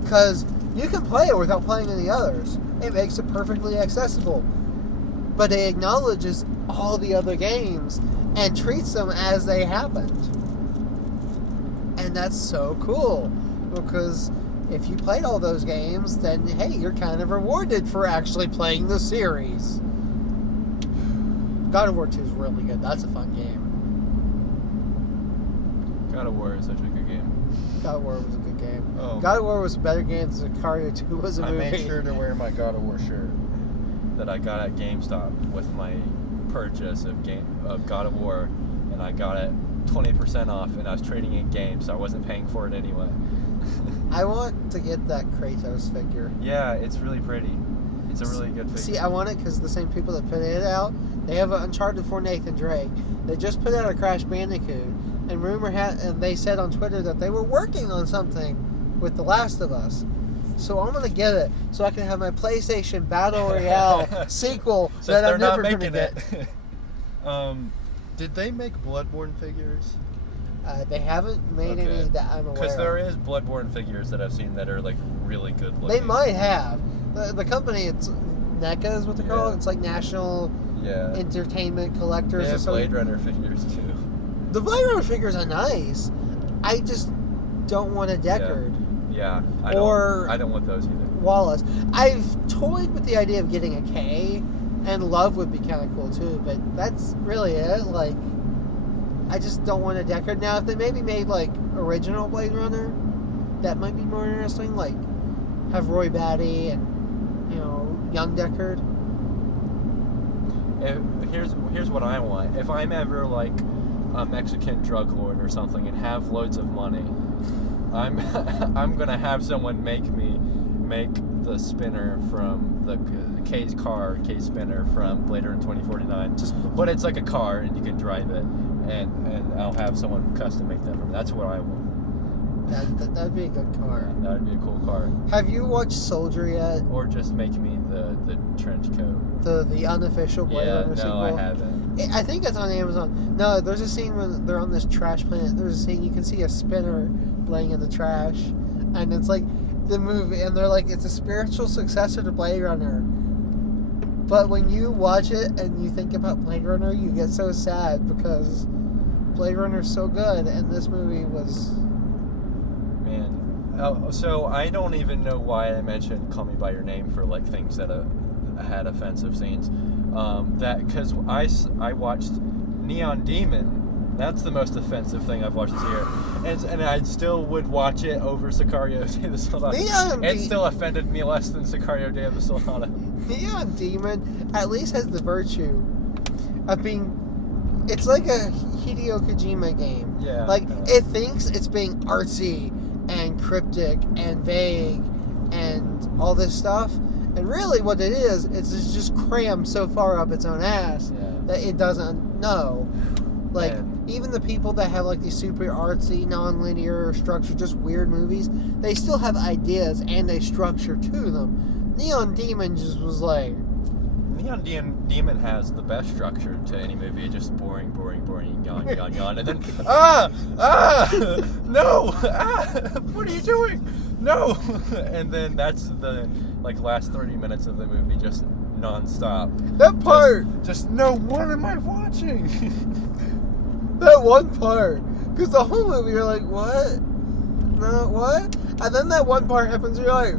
because you can play it without playing any others. It makes it perfectly accessible, but it acknowledges all the other games and treats them as they happened, and that's so cool because if you played all those games, then hey, you're kind of rewarded for actually playing the series. God of War 2 is really good. That's a fun game. God of War is such a good game. God of War was a good game. Oh. God of War was a better game than Sicario 2 was a movie. I made sure to wear my God of War shirt that I got at GameStop with my purchase of God of War, and I got it 20% off, and I was trading in games, so I wasn't paying for it anyway. I want to get that Kratos figure. Yeah, it's really pretty. It's a really good figure. See, I want it because the same people that put it out, they have an Uncharted 4 Nathan Drake. They just put out a Crash Bandicoot. And and they said on Twitter that they were working on something with The Last of Us. So I'm gonna get it so I can have my PlayStation Battle Royale sequel that I'm never gonna get. Did they make Bloodborne figures? They haven't made any that I'm aware of. Because there is Bloodborne figures that I've seen that are like really good looking. They might have. The company, it's NECA is what they call it. It's like National Entertainment Collectors. They have or something. Blade Runner figures too. The Blade Runner figures are nice. I just don't want a Deckard. Yeah, I don't want those either. Wallace. I've toyed with the idea of getting a K, and Love would be kind of cool too, but that's really it. Like, I just don't want a Deckard. Now, if they maybe made, like, original Blade Runner, that might be more interesting. Like, have Roy Batty and, you know, young Deckard. Here's what I want. If I'm ever, like, a Mexican drug lord or something and have loads of money, I'm gonna have someone make the spinner from the K spinner from Blade Runner 2049. But it's like a car and you can drive it, and I'll have someone custom make that for me. That's what I want. That'd be a good car. That'd be a cool car. Have you watched Soldier yet? Or just make me the trench coat. The unofficial Blade Runner sequel? No, I haven't. I think it's on Amazon. No, there's a scene when they're on this trash planet. There's a scene you can see a spinner laying in the trash, and it's like the movie, and they're like, it's a spiritual successor to Blade Runner. But when you watch it and you think about Blade Runner, you get so sad because Blade Runner's so good, and this movie was... Man. Oh, so I don't even know why I mentioned Call Me By Your Name for, like, things that had offensive scenes. Because I watched Neon Demon. That's the most offensive thing I've watched this year. And I still would watch it over Sicario Day of the Soldado. It still offended me less than Sicario Day of the Soldado. Neon Demon at least has the virtue of being... It's like a Hideo Kojima game. Yeah. Like, it thinks it's being artsy and cryptic and vague and all this stuff. And really what it is, it's just crammed so far up its own ass that it doesn't know. Like, even the people that have, like, these super artsy, non-linear, structured, just weird movies, they still have ideas and a structure to them. Neon Demon just was like, Demon has the best structure to any movie. Just boring, yawn, yawn, and then no, what are you doing? No, and then that's the last 30 minutes of the movie, just nonstop. That part, just no. What am I watching? that one part, because the whole movie you're like, what? No, what? And then that one part happens, you're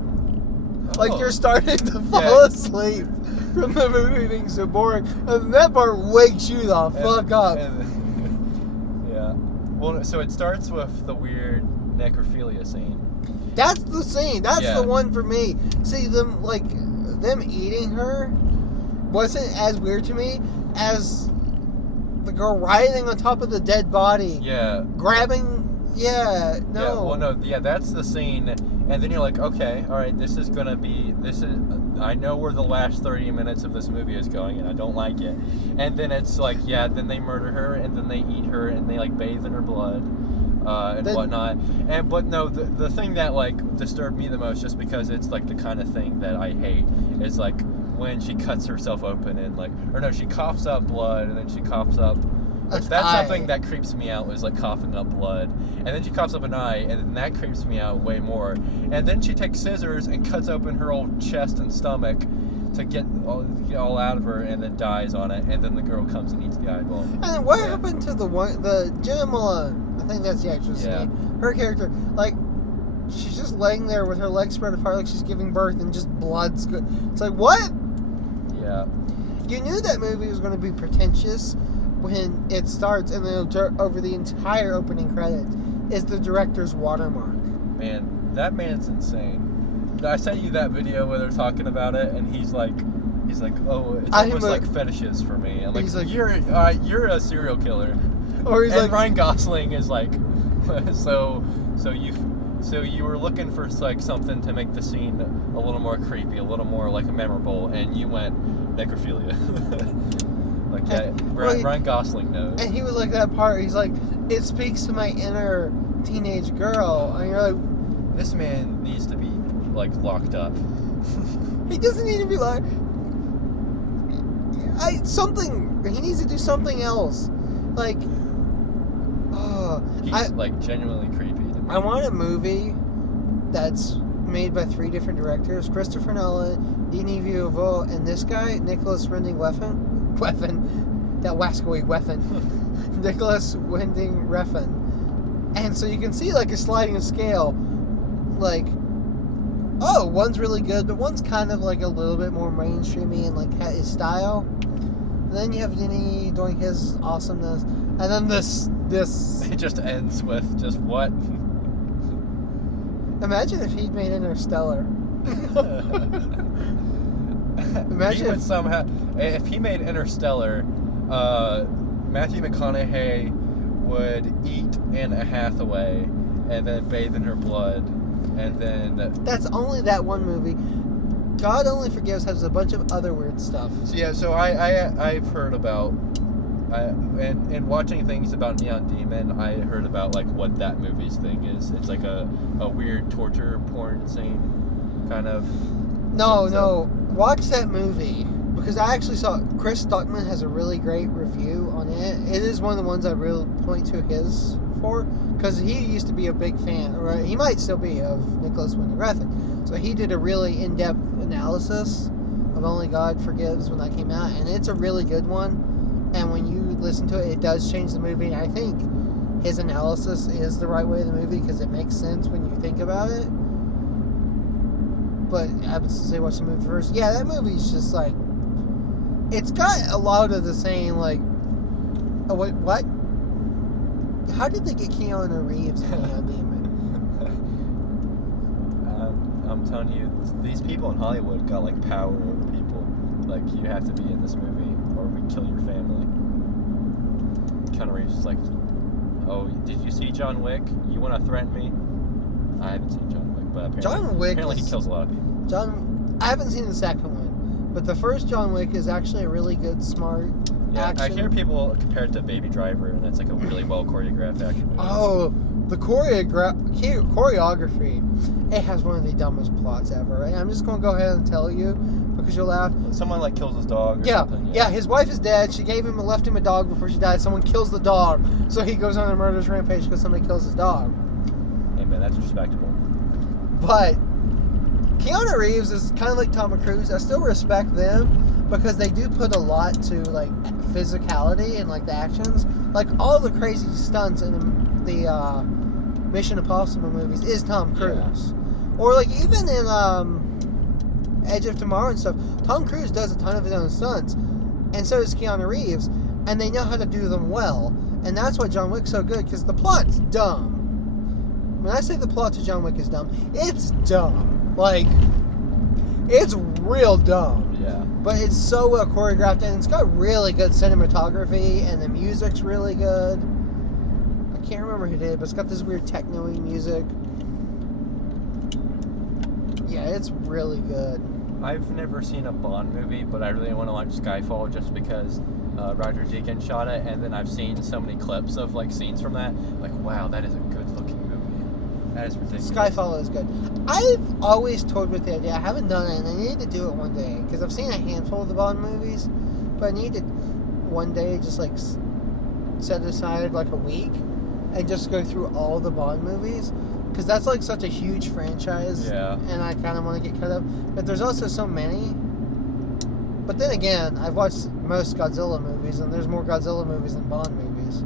like you're starting to fall asleep from the movie being so boring, and that part wakes you the fuck up. Yeah. Well, so it starts with the weird necrophilia scene. That's the scene. That's the one for me. See, them eating her wasn't as weird to me as the girl writhing on top of the dead body. Yeah. Grabbing. Yeah. No. Yeah, well, no. Yeah, that's the scene. And then you're like, okay, all right, I know where the last 30 minutes of this movie is going, and I don't like it. And then it's like, yeah, then they murder her, and then they eat her, and they, bathe in her blood, and whatnot. But no, the thing that, disturbed me the most, just because it's, the kind of thing that I hate, is, when she cuts herself open and, she coughs up blood, and then she coughs up... That's something that creeps me out, is coughing up blood. And then she coughs up an eye, and then that creeps me out way more. And then she takes scissors and cuts open her old chest and stomach to get all out of her, and then dies on it. And then the girl comes and eats the eyeball. And then what happened to the Jenna Malone? I think that's the actress' name. Her character, she's just laying there with her legs spread apart like she's giving birth, and just blood's good. It's like, what? Yeah. You knew that movie was going to be pretentious when it starts, and then over the entire opening credits is the director's watermark. Man, that man's insane. I sent you that video where they're talking about it, and he's like, oh, it's almost like fetishes for me. I'm like, you're a serial killer. Or he's and Ryan Gosling is like, so you were looking for something to make the scene a little more creepy, a little more memorable, and you went necrophilia. Ryan Gosling knows. And he was like, that part, he's like, it speaks to my inner teenage girl. And you're like... This man needs to be, locked up. He doesn't need to be locked... He needs to do something else. He's, genuinely creepy to me. I want a movie that's made by 3 different directors. Christopher Nolan, Denis Villeneuve, and this guy, Nicholas Winding Refn. That wascally weapon. Nicholas Winding Refn. And so you can see a sliding scale. One's really good, but one's kind of a little bit more mainstreamy and his style. And then you have Denis doing his awesomeness. And then this It just ends with just what? Imagine if he'd made Interstellar. Imagine if he made Interstellar, Matthew McConaughey would eat Anna Hathaway and then bathe in her blood, and then... That's only that one movie. God Only Forgives has a bunch of other weird stuff. So I've heard about... and watching things about Neon Demon, I heard about what that movie's thing is. It's a weird torture porn scene, kind of. No. Watch that movie, because I actually saw Chris Stuckman has a really great review on it. It is one of the ones I really point to his for, because he used to be a big fan, or he might still be, of Nicholas Winding Refn. So he did a really in-depth analysis of Only God Forgives when that came out, and it's a really good one. And when you listen to it, it does change the movie. And I think his analysis is the right way of the movie, because it makes sense when you think about it. But I would say watch the movie first. Yeah, that movie's just it's got a lot of the same oh wait, what? How did they get Keanu Reeves in Neon Demon? I'm telling you, these people in Hollywood got power over people. You have to be in this movie, or we kill your family. Keanu Reeves is oh, did you see John Wick? You want to threaten me? I haven't seen John Wick, but apparently he kills a lot of people. I haven't seen the second one, but the first John Wick is actually a really good, smart action. I hear people compare it to Baby Driver, and it's a really well choreographed action movie. Oh, the choreography, it has one of the dumbest plots ever. And I'm just going to go ahead and tell you, because you'll laugh. Someone like kills his dog. Or Yeah, something. yeah. His wife is dead. She left him a dog before she died. Someone kills the dog, so he goes on a murderous rampage because somebody kills his dog. Hey man, that's respectable. But Keanu Reeves is kind of like Tom Cruise. I still respect them because they do put a lot to like physicality and like the actions. Like all the crazy stunts in the Mission Impossible movies is Tom Cruise. Yeah. Or like even in Edge of Tomorrow and stuff, Tom Cruise does a ton of his own stunts, and so does Keanu Reeves, and they know how to do them well. And that's why John Wick's so good, because the plot's dumb. When I say the plot to John Wick is dumb, it's dumb. Like, it's real dumb. Yeah. But it's so well choreographed, and it's got really good cinematography, and the music's really good. I can't remember who did it, but it's got this weird techno-y music. Yeah, it's really good. I've never seen a Bond movie, but I really want to watch Skyfall just because Roger Deakins shot it, and then I've seen so many clips of like scenes from that. Like, wow, that is a good-looking movie. That is ridiculous. Skyfall is good. I've always toyed with the idea. I haven't done it, and I need to do it one day because I've seen a handful of the Bond movies, but I need to one day just like set aside like a week and just go through all the Bond movies. Because that's like such a huge franchise, yeah. And I kind of want to get caught up. But there's also so many. But then again, I've watched most Godzilla movies, and there's more Godzilla movies than Bond movies.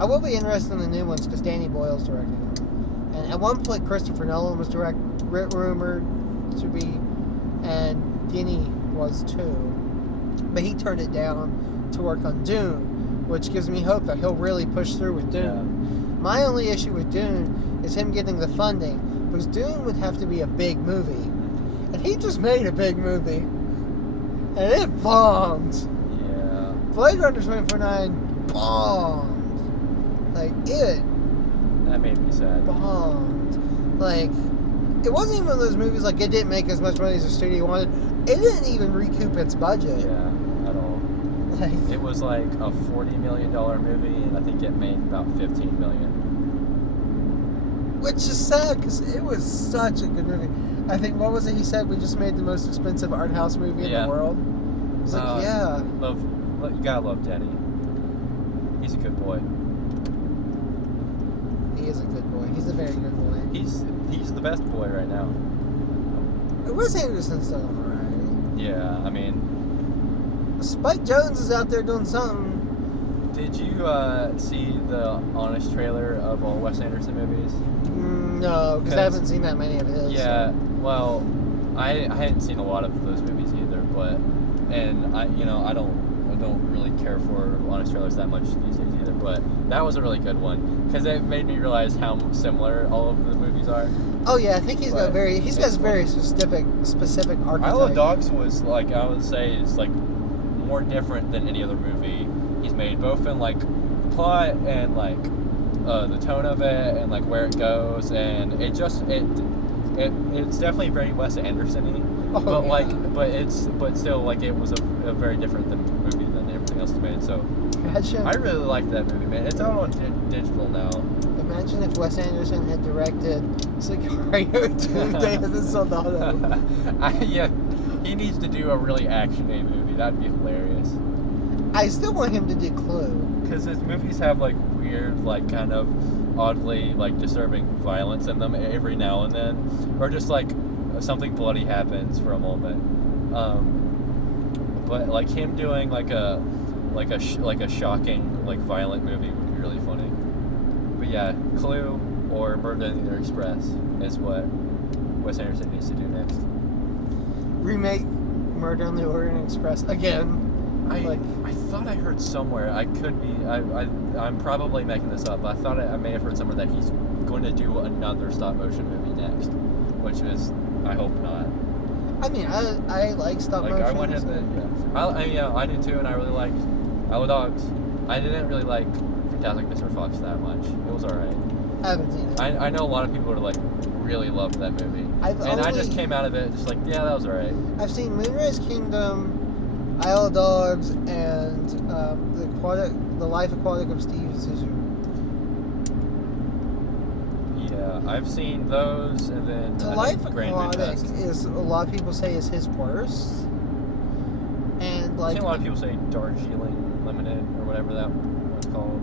I will be interested in the new ones because Danny Boyle's directing them. And at one point, Christopher Nolan was rumored to be, and Denny was too. But he turned it down to work on Dune, which gives me hope that he'll really push through with Dune. Yeah. My only issue with Dune is him getting the funding, because Dune would have to be a big movie, and he just made a big movie, and it bombed. Yeah. Blade Runner 2049 bombed. Like, it that made me sad. Bombed. Like, it wasn't even one of those movies like it didn't make as much money as the studio wanted. It didn't even recoup its budget. Yeah, at all. Like, it was like a $40 million movie, and I think it made about $15 million. Which is sad, because it was such a good movie. I think, what was it he said? We just made the most expensive art house movie in the world. I was like, yeah. You gotta love Denny. He's a good boy. He is a good boy. He's a very good boy. He's the best boy right now. Wes Anderson's done alright. Yeah, I mean... Spike Jonze is out there doing something. Did you see the Honest trailer of all Wes Anderson movies? No, because I haven't seen that many of his. Yeah, so. Well, I hadn't seen a lot of those movies either, and I don't really care for Honest trailers that much these days either. But that was a really good one because it made me realize how similar all of the movies are. Oh yeah, I think he's got very specific archetype. Isle of Dogs was like I would say is like more different than any other movie he's made, both in like plot and like the tone of it and like where it goes, and it's definitely very Wes Anderson-y, but still like it was a very different movie than everything else he's made. So I really liked that movie, man. It's out on digital now. Imagine if Wes Anderson had directed Sicario 2 Day of the Soldado. Yeah, he needs to do a really action-y movie. That'd be hilarious. I still want him to do Clue. Because his movies have, like, weird, like, kind of oddly, like, disturbing violence in them every now and then. Or just, like, something bloody happens for a moment. But, like, him doing, like a shocking, like, violent movie would be really funny. But, yeah, Clue or Murder on the Orient Express is what Wes Anderson needs to do next. Remake Murder on the Orient Express again. I thought I heard somewhere, I could be, I'm probably making this up, but I thought I may have heard somewhere that he's going to do another stop-motion movie next, which is, I hope not. I mean, I like stop-motion. I went I do too, and I really liked Isle of Dogs. I didn't really like Fantastic Mr. Fox that much. It was alright. I haven't seen it. I know a lot of people would really loved that movie. I just came out of it just like, yeah, that was alright. I've seen Moonrise Kingdom, Isle of Dogs, and the Life Aquatic of Steve Zissou. Yeah, I've seen those, and then The I Life think Grand Aquatic Budapest. is, a lot of people say, is his worst. And I've like, seen a lot of people say Darjeeling Limited or whatever that one's called.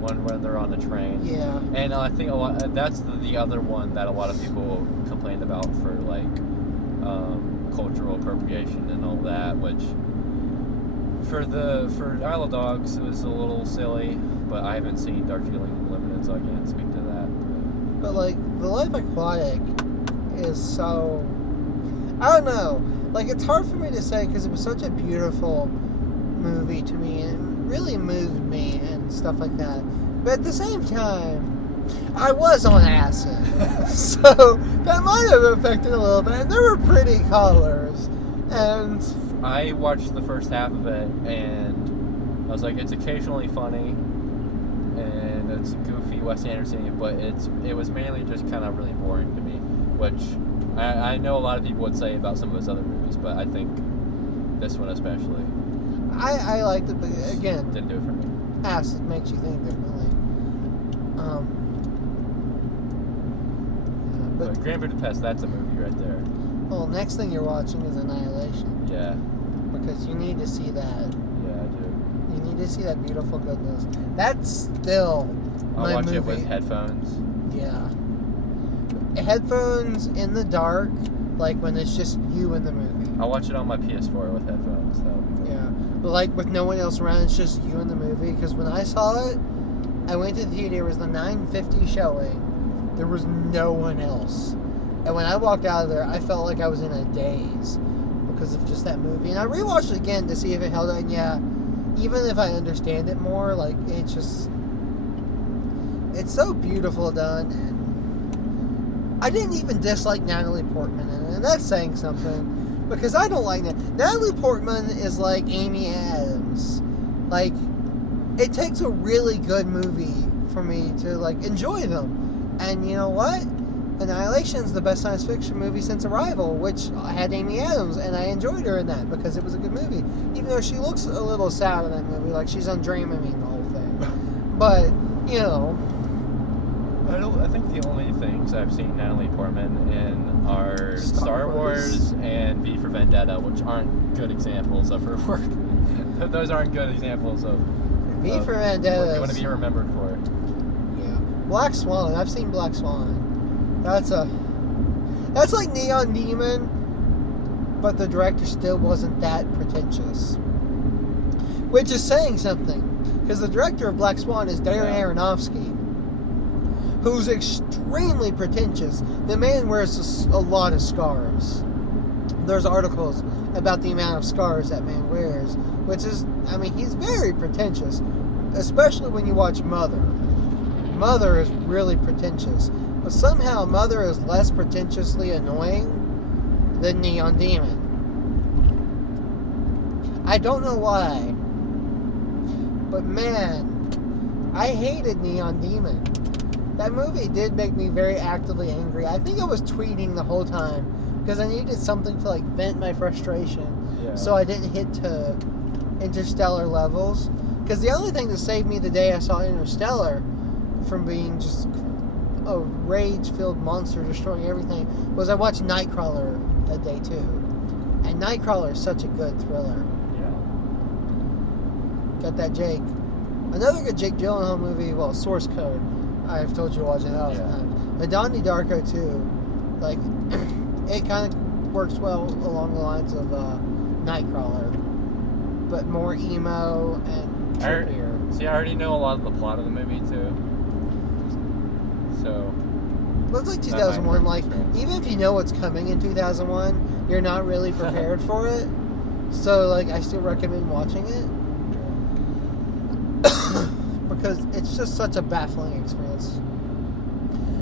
One where they're on the train. yeah, And I think a lot. That's the other one that a lot of people complained about for like cultural appropriation and all that. Which for Isle of Dogs it was a little silly, but I haven't seen Darjeeling Limited, so I can't speak to that. but like The Life Aquatic is so, I don't know. Like, it's hard for me to say because it was such a beautiful movie to me and it really moved me and stuff like that. But at the same time, I was on acid, so that might have affected a little bit. And there were pretty colors, and I watched the first half of it, and I was like, it's occasionally funny, and it's goofy Wes Anderson, but it was mainly just kind of really boring to me, which I know a lot of people would say about some of his other movies, but I think this one especially I liked it. But again, didn't do it for me. acid makes you think differently. But Grand Budapest, that's a movie right there. Well, next thing you're watching is Annihilation, Yeah, because you need to see that. yeah, I do. You need to see that beautiful goodness. That's still I'll my watch movie. it with headphones. Yeah. Headphones in the dark, like when it's just you in the movie. I'll watch it on my PS4 with headphones. So. Yeah. But like with no one else around, it's just you in the movie. Because when I saw it, I went to the theater. It was the 9:50 showing. There was no one else. And when I walked out of there, I felt like I was in a daze because of just that movie. And I rewatched it again to see if it held up. And yeah, even if I understand it more, like it's so beautiful done. And I didn't even dislike Natalie Portman in it, and that's saying something because I don't like that. Natalie Portman is like Amy Adams. Like, it takes a really good movie for me to like enjoy them. And you know what? Annihilation's the best science fiction movie since Arrival, which had Amy Adams, and I enjoyed her in that because it was a good movie. Even though she looks a little sad in that movie, like she's on Dramamine the whole thing. But, you know. I think the only things I've seen Natalie Portman in are Star Wars and V for Vendetta, which aren't good examples of her work. Those aren't good examples of V for Vendetta. What you want to be remembered for. Yeah. Black Swan. I've seen Black Swan. That's like Neon Demon, but the director still wasn't that pretentious. Which is saying something, because the director of Black Swan is Darren Aronofsky, who's extremely pretentious. The man wears a lot of scarves. There's articles about the amount of scarves that man wears, which is, I mean, he's very pretentious, especially when you watch Mother. Mother is really pretentious, but somehow Mother is less pretentiously annoying than Neon Demon. I don't know why, but man, I hated Neon Demon. That movie did make me very actively angry. I think I was tweeting the whole time because I needed something to like vent my frustration. Yeah. So I didn't hit to Interstellar levels. Because the only thing that saved me the day I saw Interstellar from being just a rage-filled monster destroying everything was I watched Nightcrawler that day too. And Nightcrawler is such a good thriller. Yeah. Got that Jake. Another good Jake Gyllenhaal movie, well, Source Code. I've told you to watch it 1,000 times. But Donnie Darko too. Like, it kind of works well along the lines of Nightcrawler. But more emo and trippier. See, I already know a lot of the plot of the movie too. So. Well, it's like 2001. Like, even if you know what's coming in 2001, you're not really prepared for it. So, like, I still recommend watching it. Because it's just such a baffling experience.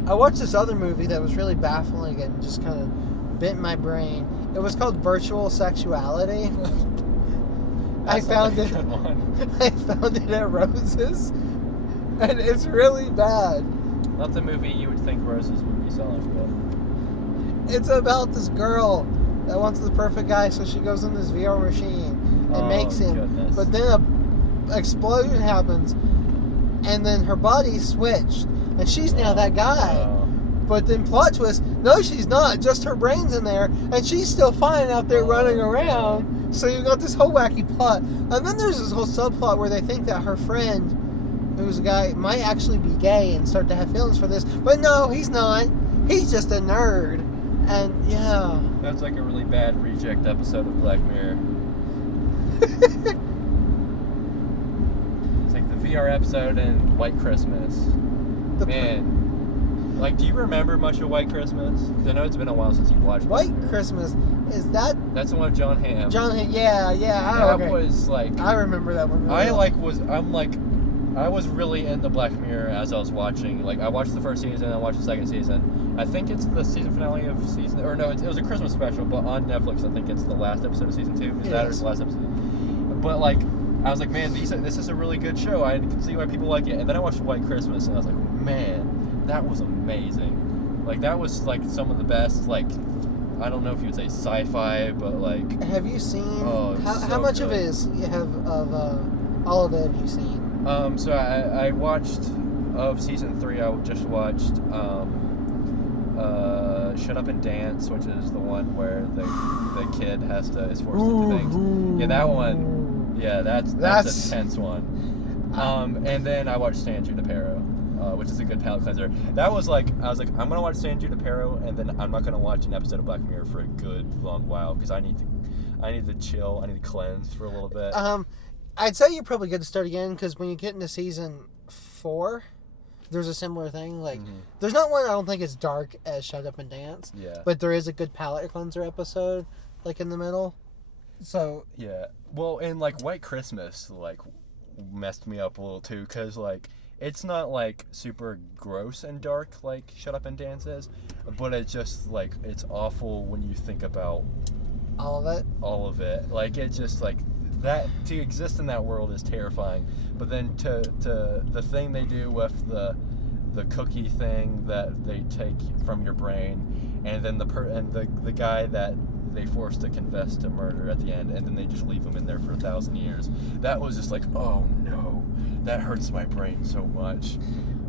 I watched this other movie that was really baffling and just kind of bent my brain. It was called Virtual Sexuality. I found it. I found it at Rose's, and it's really bad. Not the movie you would think Roses would be selling, It's about this girl that wants the perfect guy, so she goes in this VR machine and makes him. Goodness. But then an explosion happens, and then her body's switched, and she's now that guy. But then plot twist, no, she's not. Just her brain's in there, and she's still fine out there running around. So you got this whole wacky plot, and then there's this whole subplot where they think that her friend, who's a guy, might actually be gay and start to have feelings for this. But no, he's not. He's just a nerd, and yeah. That's like a really bad reject episode of Black Mirror. It's like the VR episode in White Christmas. Man. Like, do you remember much of White Christmas? Because I know it's been a while since you've watched White Christmas. Is that... That's the one with John Hamm. John Hamm, yeah. That was, like... I remember that one. Really I was really into Black Mirror as I was watching. Like, I watched the first season, I watched the second season. I think it's the season finale of season... Or no, it was a Christmas special, but on Netflix, I think it's the last episode of season 2. Is that or the last episode? But, like, I was like, man, this is a really good show. I can see why people like it. And then I watched White Christmas, and I was like, man... That was amazing. Like, that was, like, some of the best, like, I don't know if you would say sci-fi, but, like... Have you seen... how much of it all of it have you seen? So I watched, of season 3, I just watched, Shut Up and Dance, which is the one where the kid is forced to do things. Yeah, that one. Yeah, that's a tense one. And then I watched San Junipero. Which is a good palate cleanser. That was like, I was like, I'm gonna watch San Junipero, and then I'm not gonna watch an episode of Black Mirror for a good long while because I need to chill. I need to cleanse for a little bit. I'd say you're probably good to start again because when you get into season 4, there's a similar thing. Like, there's not one I don't think as dark as Shut Up and Dance. Yeah. But there is a good palate cleanser episode, like in the middle. So. Yeah. Well, and like White Christmas, like, messed me up a little too because like. It's not, like, super gross and dark like Shut Up and Dance is, but it's just, like, it's awful when you think about... All of it? All of it. Like, it's just, like, that... To exist in that world is terrifying, but then to the thing they do with the cookie thing that they take from your brain, and then the guy that they force to confess to murder at the end, and then they just leave him in there for 1,000 years. That was just like, oh, no. That hurts my brain so much.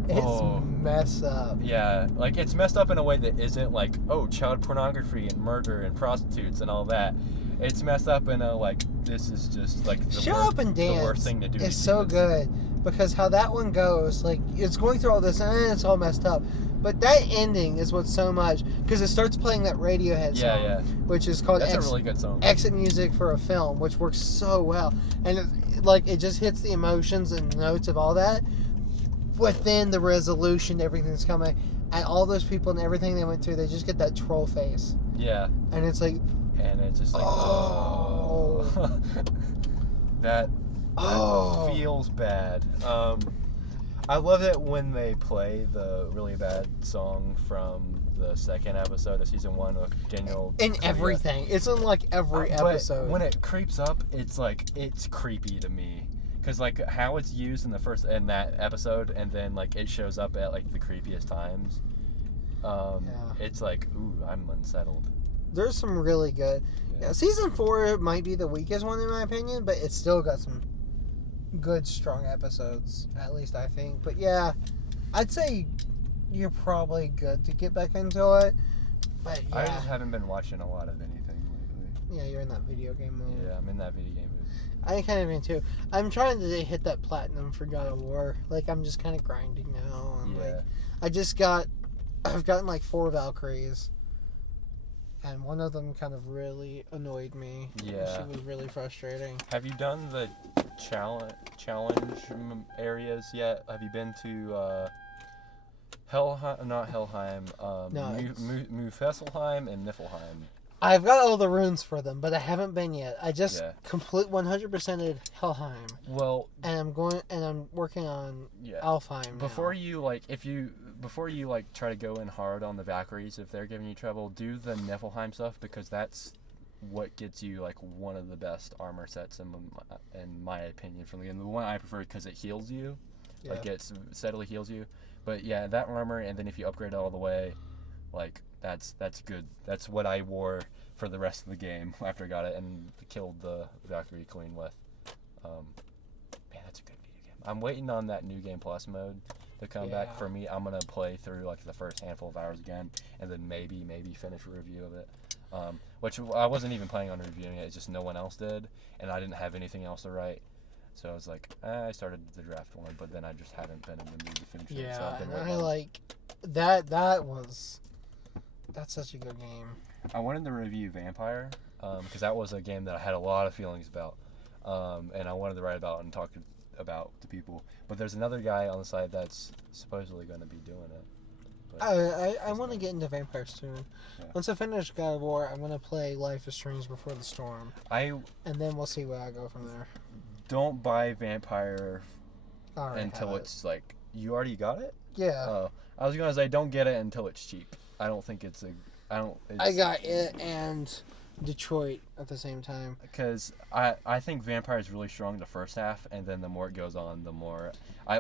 It's messed up. Yeah, like it's messed up in a way that isn't like, oh, child pornography and murder and prostitutes and all that. It's messed up in a like, this is just like the worst thing to do. It's so good because how that one goes, like it's going through all this and it's all messed up. But that ending is what's so much because it starts playing that Radiohead song, which is called a really good song. Exit Music for a Film, which works so well, and it just hits the emotions and notes of all that. But then the resolution, everything's coming, and all those people and everything they went through, they just get that troll face. Yeah. And it's like, and it's just like, oh. that feels bad. I love it when they play the really bad song from the second episode of season 1 with Daniel. In everything. It's in like every episode. But when it creeps up, it's like, it's creepy to me. Because like how it's used in that episode, and then like it shows up at like the creepiest times. It's like, ooh, I'm unsettled. There's some really good. Yeah, season 4 might be the weakest one in my opinion, but it's still got some good, strong episodes, at least I think. But yeah, I'd say you're probably good to get back into it. But yeah. I just haven't been watching a lot of anything lately. Yeah, you're in that video game mode. Yeah, I'm in that video game mode. I kind of am too. I'm trying to hit that platinum for God of War. Like, I'm just kind of grinding now. And I've gotten like 4 Valkyries. And one of them kind of really annoyed me. Yeah. She was really frustrating. Have you done the challenge areas yet? Have you been to Helheim? Not Helheim. Muspelheim and Niflheim. I've got all the runes for them, but I haven't been yet. I just complete 100%ed Helheim. Well, and I'm working on Alfheim. Before you try to go in hard on the Valkyries, if they're giving you trouble, do the Niflheim stuff because that's what gets you like one of the best armor sets in my opinion from the game. The one I prefer because it heals you, like it steadily heals you. But yeah, that armor, and then if you upgrade it all the way, like that's good. That's what I wore for the rest of the game after I got it and killed the Valkyrie Queen with. Man, that's a good video game. I'm waiting on that New Game Plus mode to come back. Yeah. For me, I'm gonna play through like the first handful of hours again, and then maybe finish a review of it. Which I wasn't even planning on reviewing it. It's just no one else did, and I didn't have anything else to write. So I was like, I started the draft one, but then I just haven't been in the mood to finish it. So Yeah, I've been and waiting I on it. like that's such a good game. I wanted to review Vampire because that was a game that I had a lot of feelings about, and I wanted to write about and talk about to people. But there's another guy on the side that's supposedly going to be doing it. But I want to get into Vampire soon. Yeah. Once I finish God of War, I'm gonna play Life is Strange Before the Storm, and then we'll see where I go from there. don't buy Vampire I already until have it. it's like you already got it. Yeah. I was gonna say don't get it until it's cheap. I don't think it's a. I don't. I got it and Detroit at the same time. Because I think Vampire is really strong the first half, and then the more it goes on, the more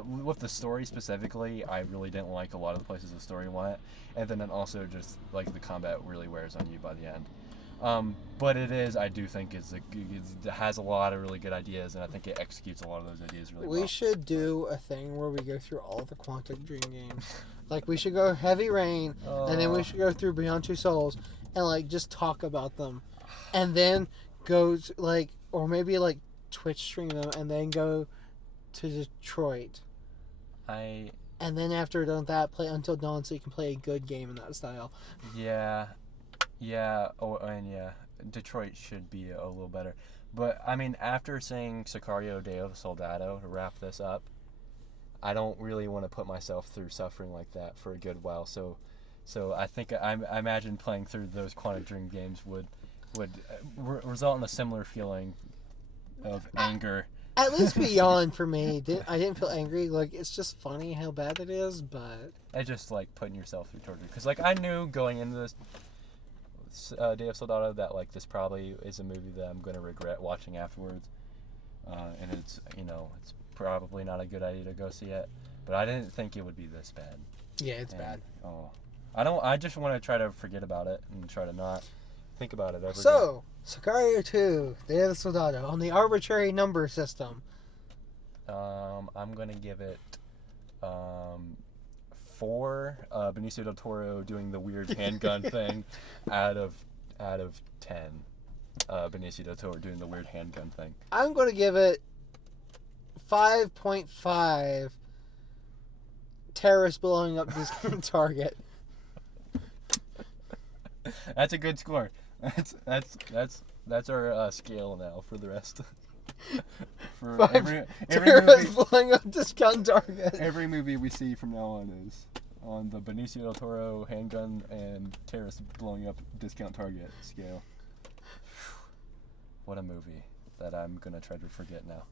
with the story specifically, I really didn't like a lot of the places the story went, and then also just like the combat really wears on you by the end. But I do think it has a lot of really good ideas, and I think it executes a lot of those ideas really well. We should do a thing where we go through all the Quantic Dream games. Like we should go Heavy Rain, and then we should go through Beyond Two Souls, and like just talk about them, and then go to, like, or maybe like Twitch stream them, and then go to Detroit. And then after done that, play Until Dawn, so you can play a good game in that style. Yeah, Detroit should be a little better. But I mean, after saying Sicario Day of Soldado to wrap this up, I don't really want to put myself through suffering like that for a good while. So I think I imagine playing through those Quantic Dream games would result in a similar feeling of anger. At least Beyond for me, I didn't feel angry. Like it's just funny how bad it is, but I just like putting yourself through torture because like I knew going into this Day of Soldado that like this probably is a movie that I'm gonna regret watching afterwards, and it's it's probably not a good idea to go see it, but I didn't think it would be this bad. yeah, it's bad. I just want to try to forget about it and try to not think about it ever again. So, Sicario 2, Day of the Soldado, on the arbitrary number system. I'm gonna give it 4 Benicio del Toro doing the weird handgun thing out of 10 Benicio del Toro doing the weird handgun thing. I'm going to give it 5.5 terrorists blowing up this target. That's a good score. That's our scale now for the rest. For every terrorists movie, blowing up discount target. every movie we see from now on is on the Benicio del Toro handgun and terrorists blowing up discount target scale. What a movie that I'm gonna try to forget now.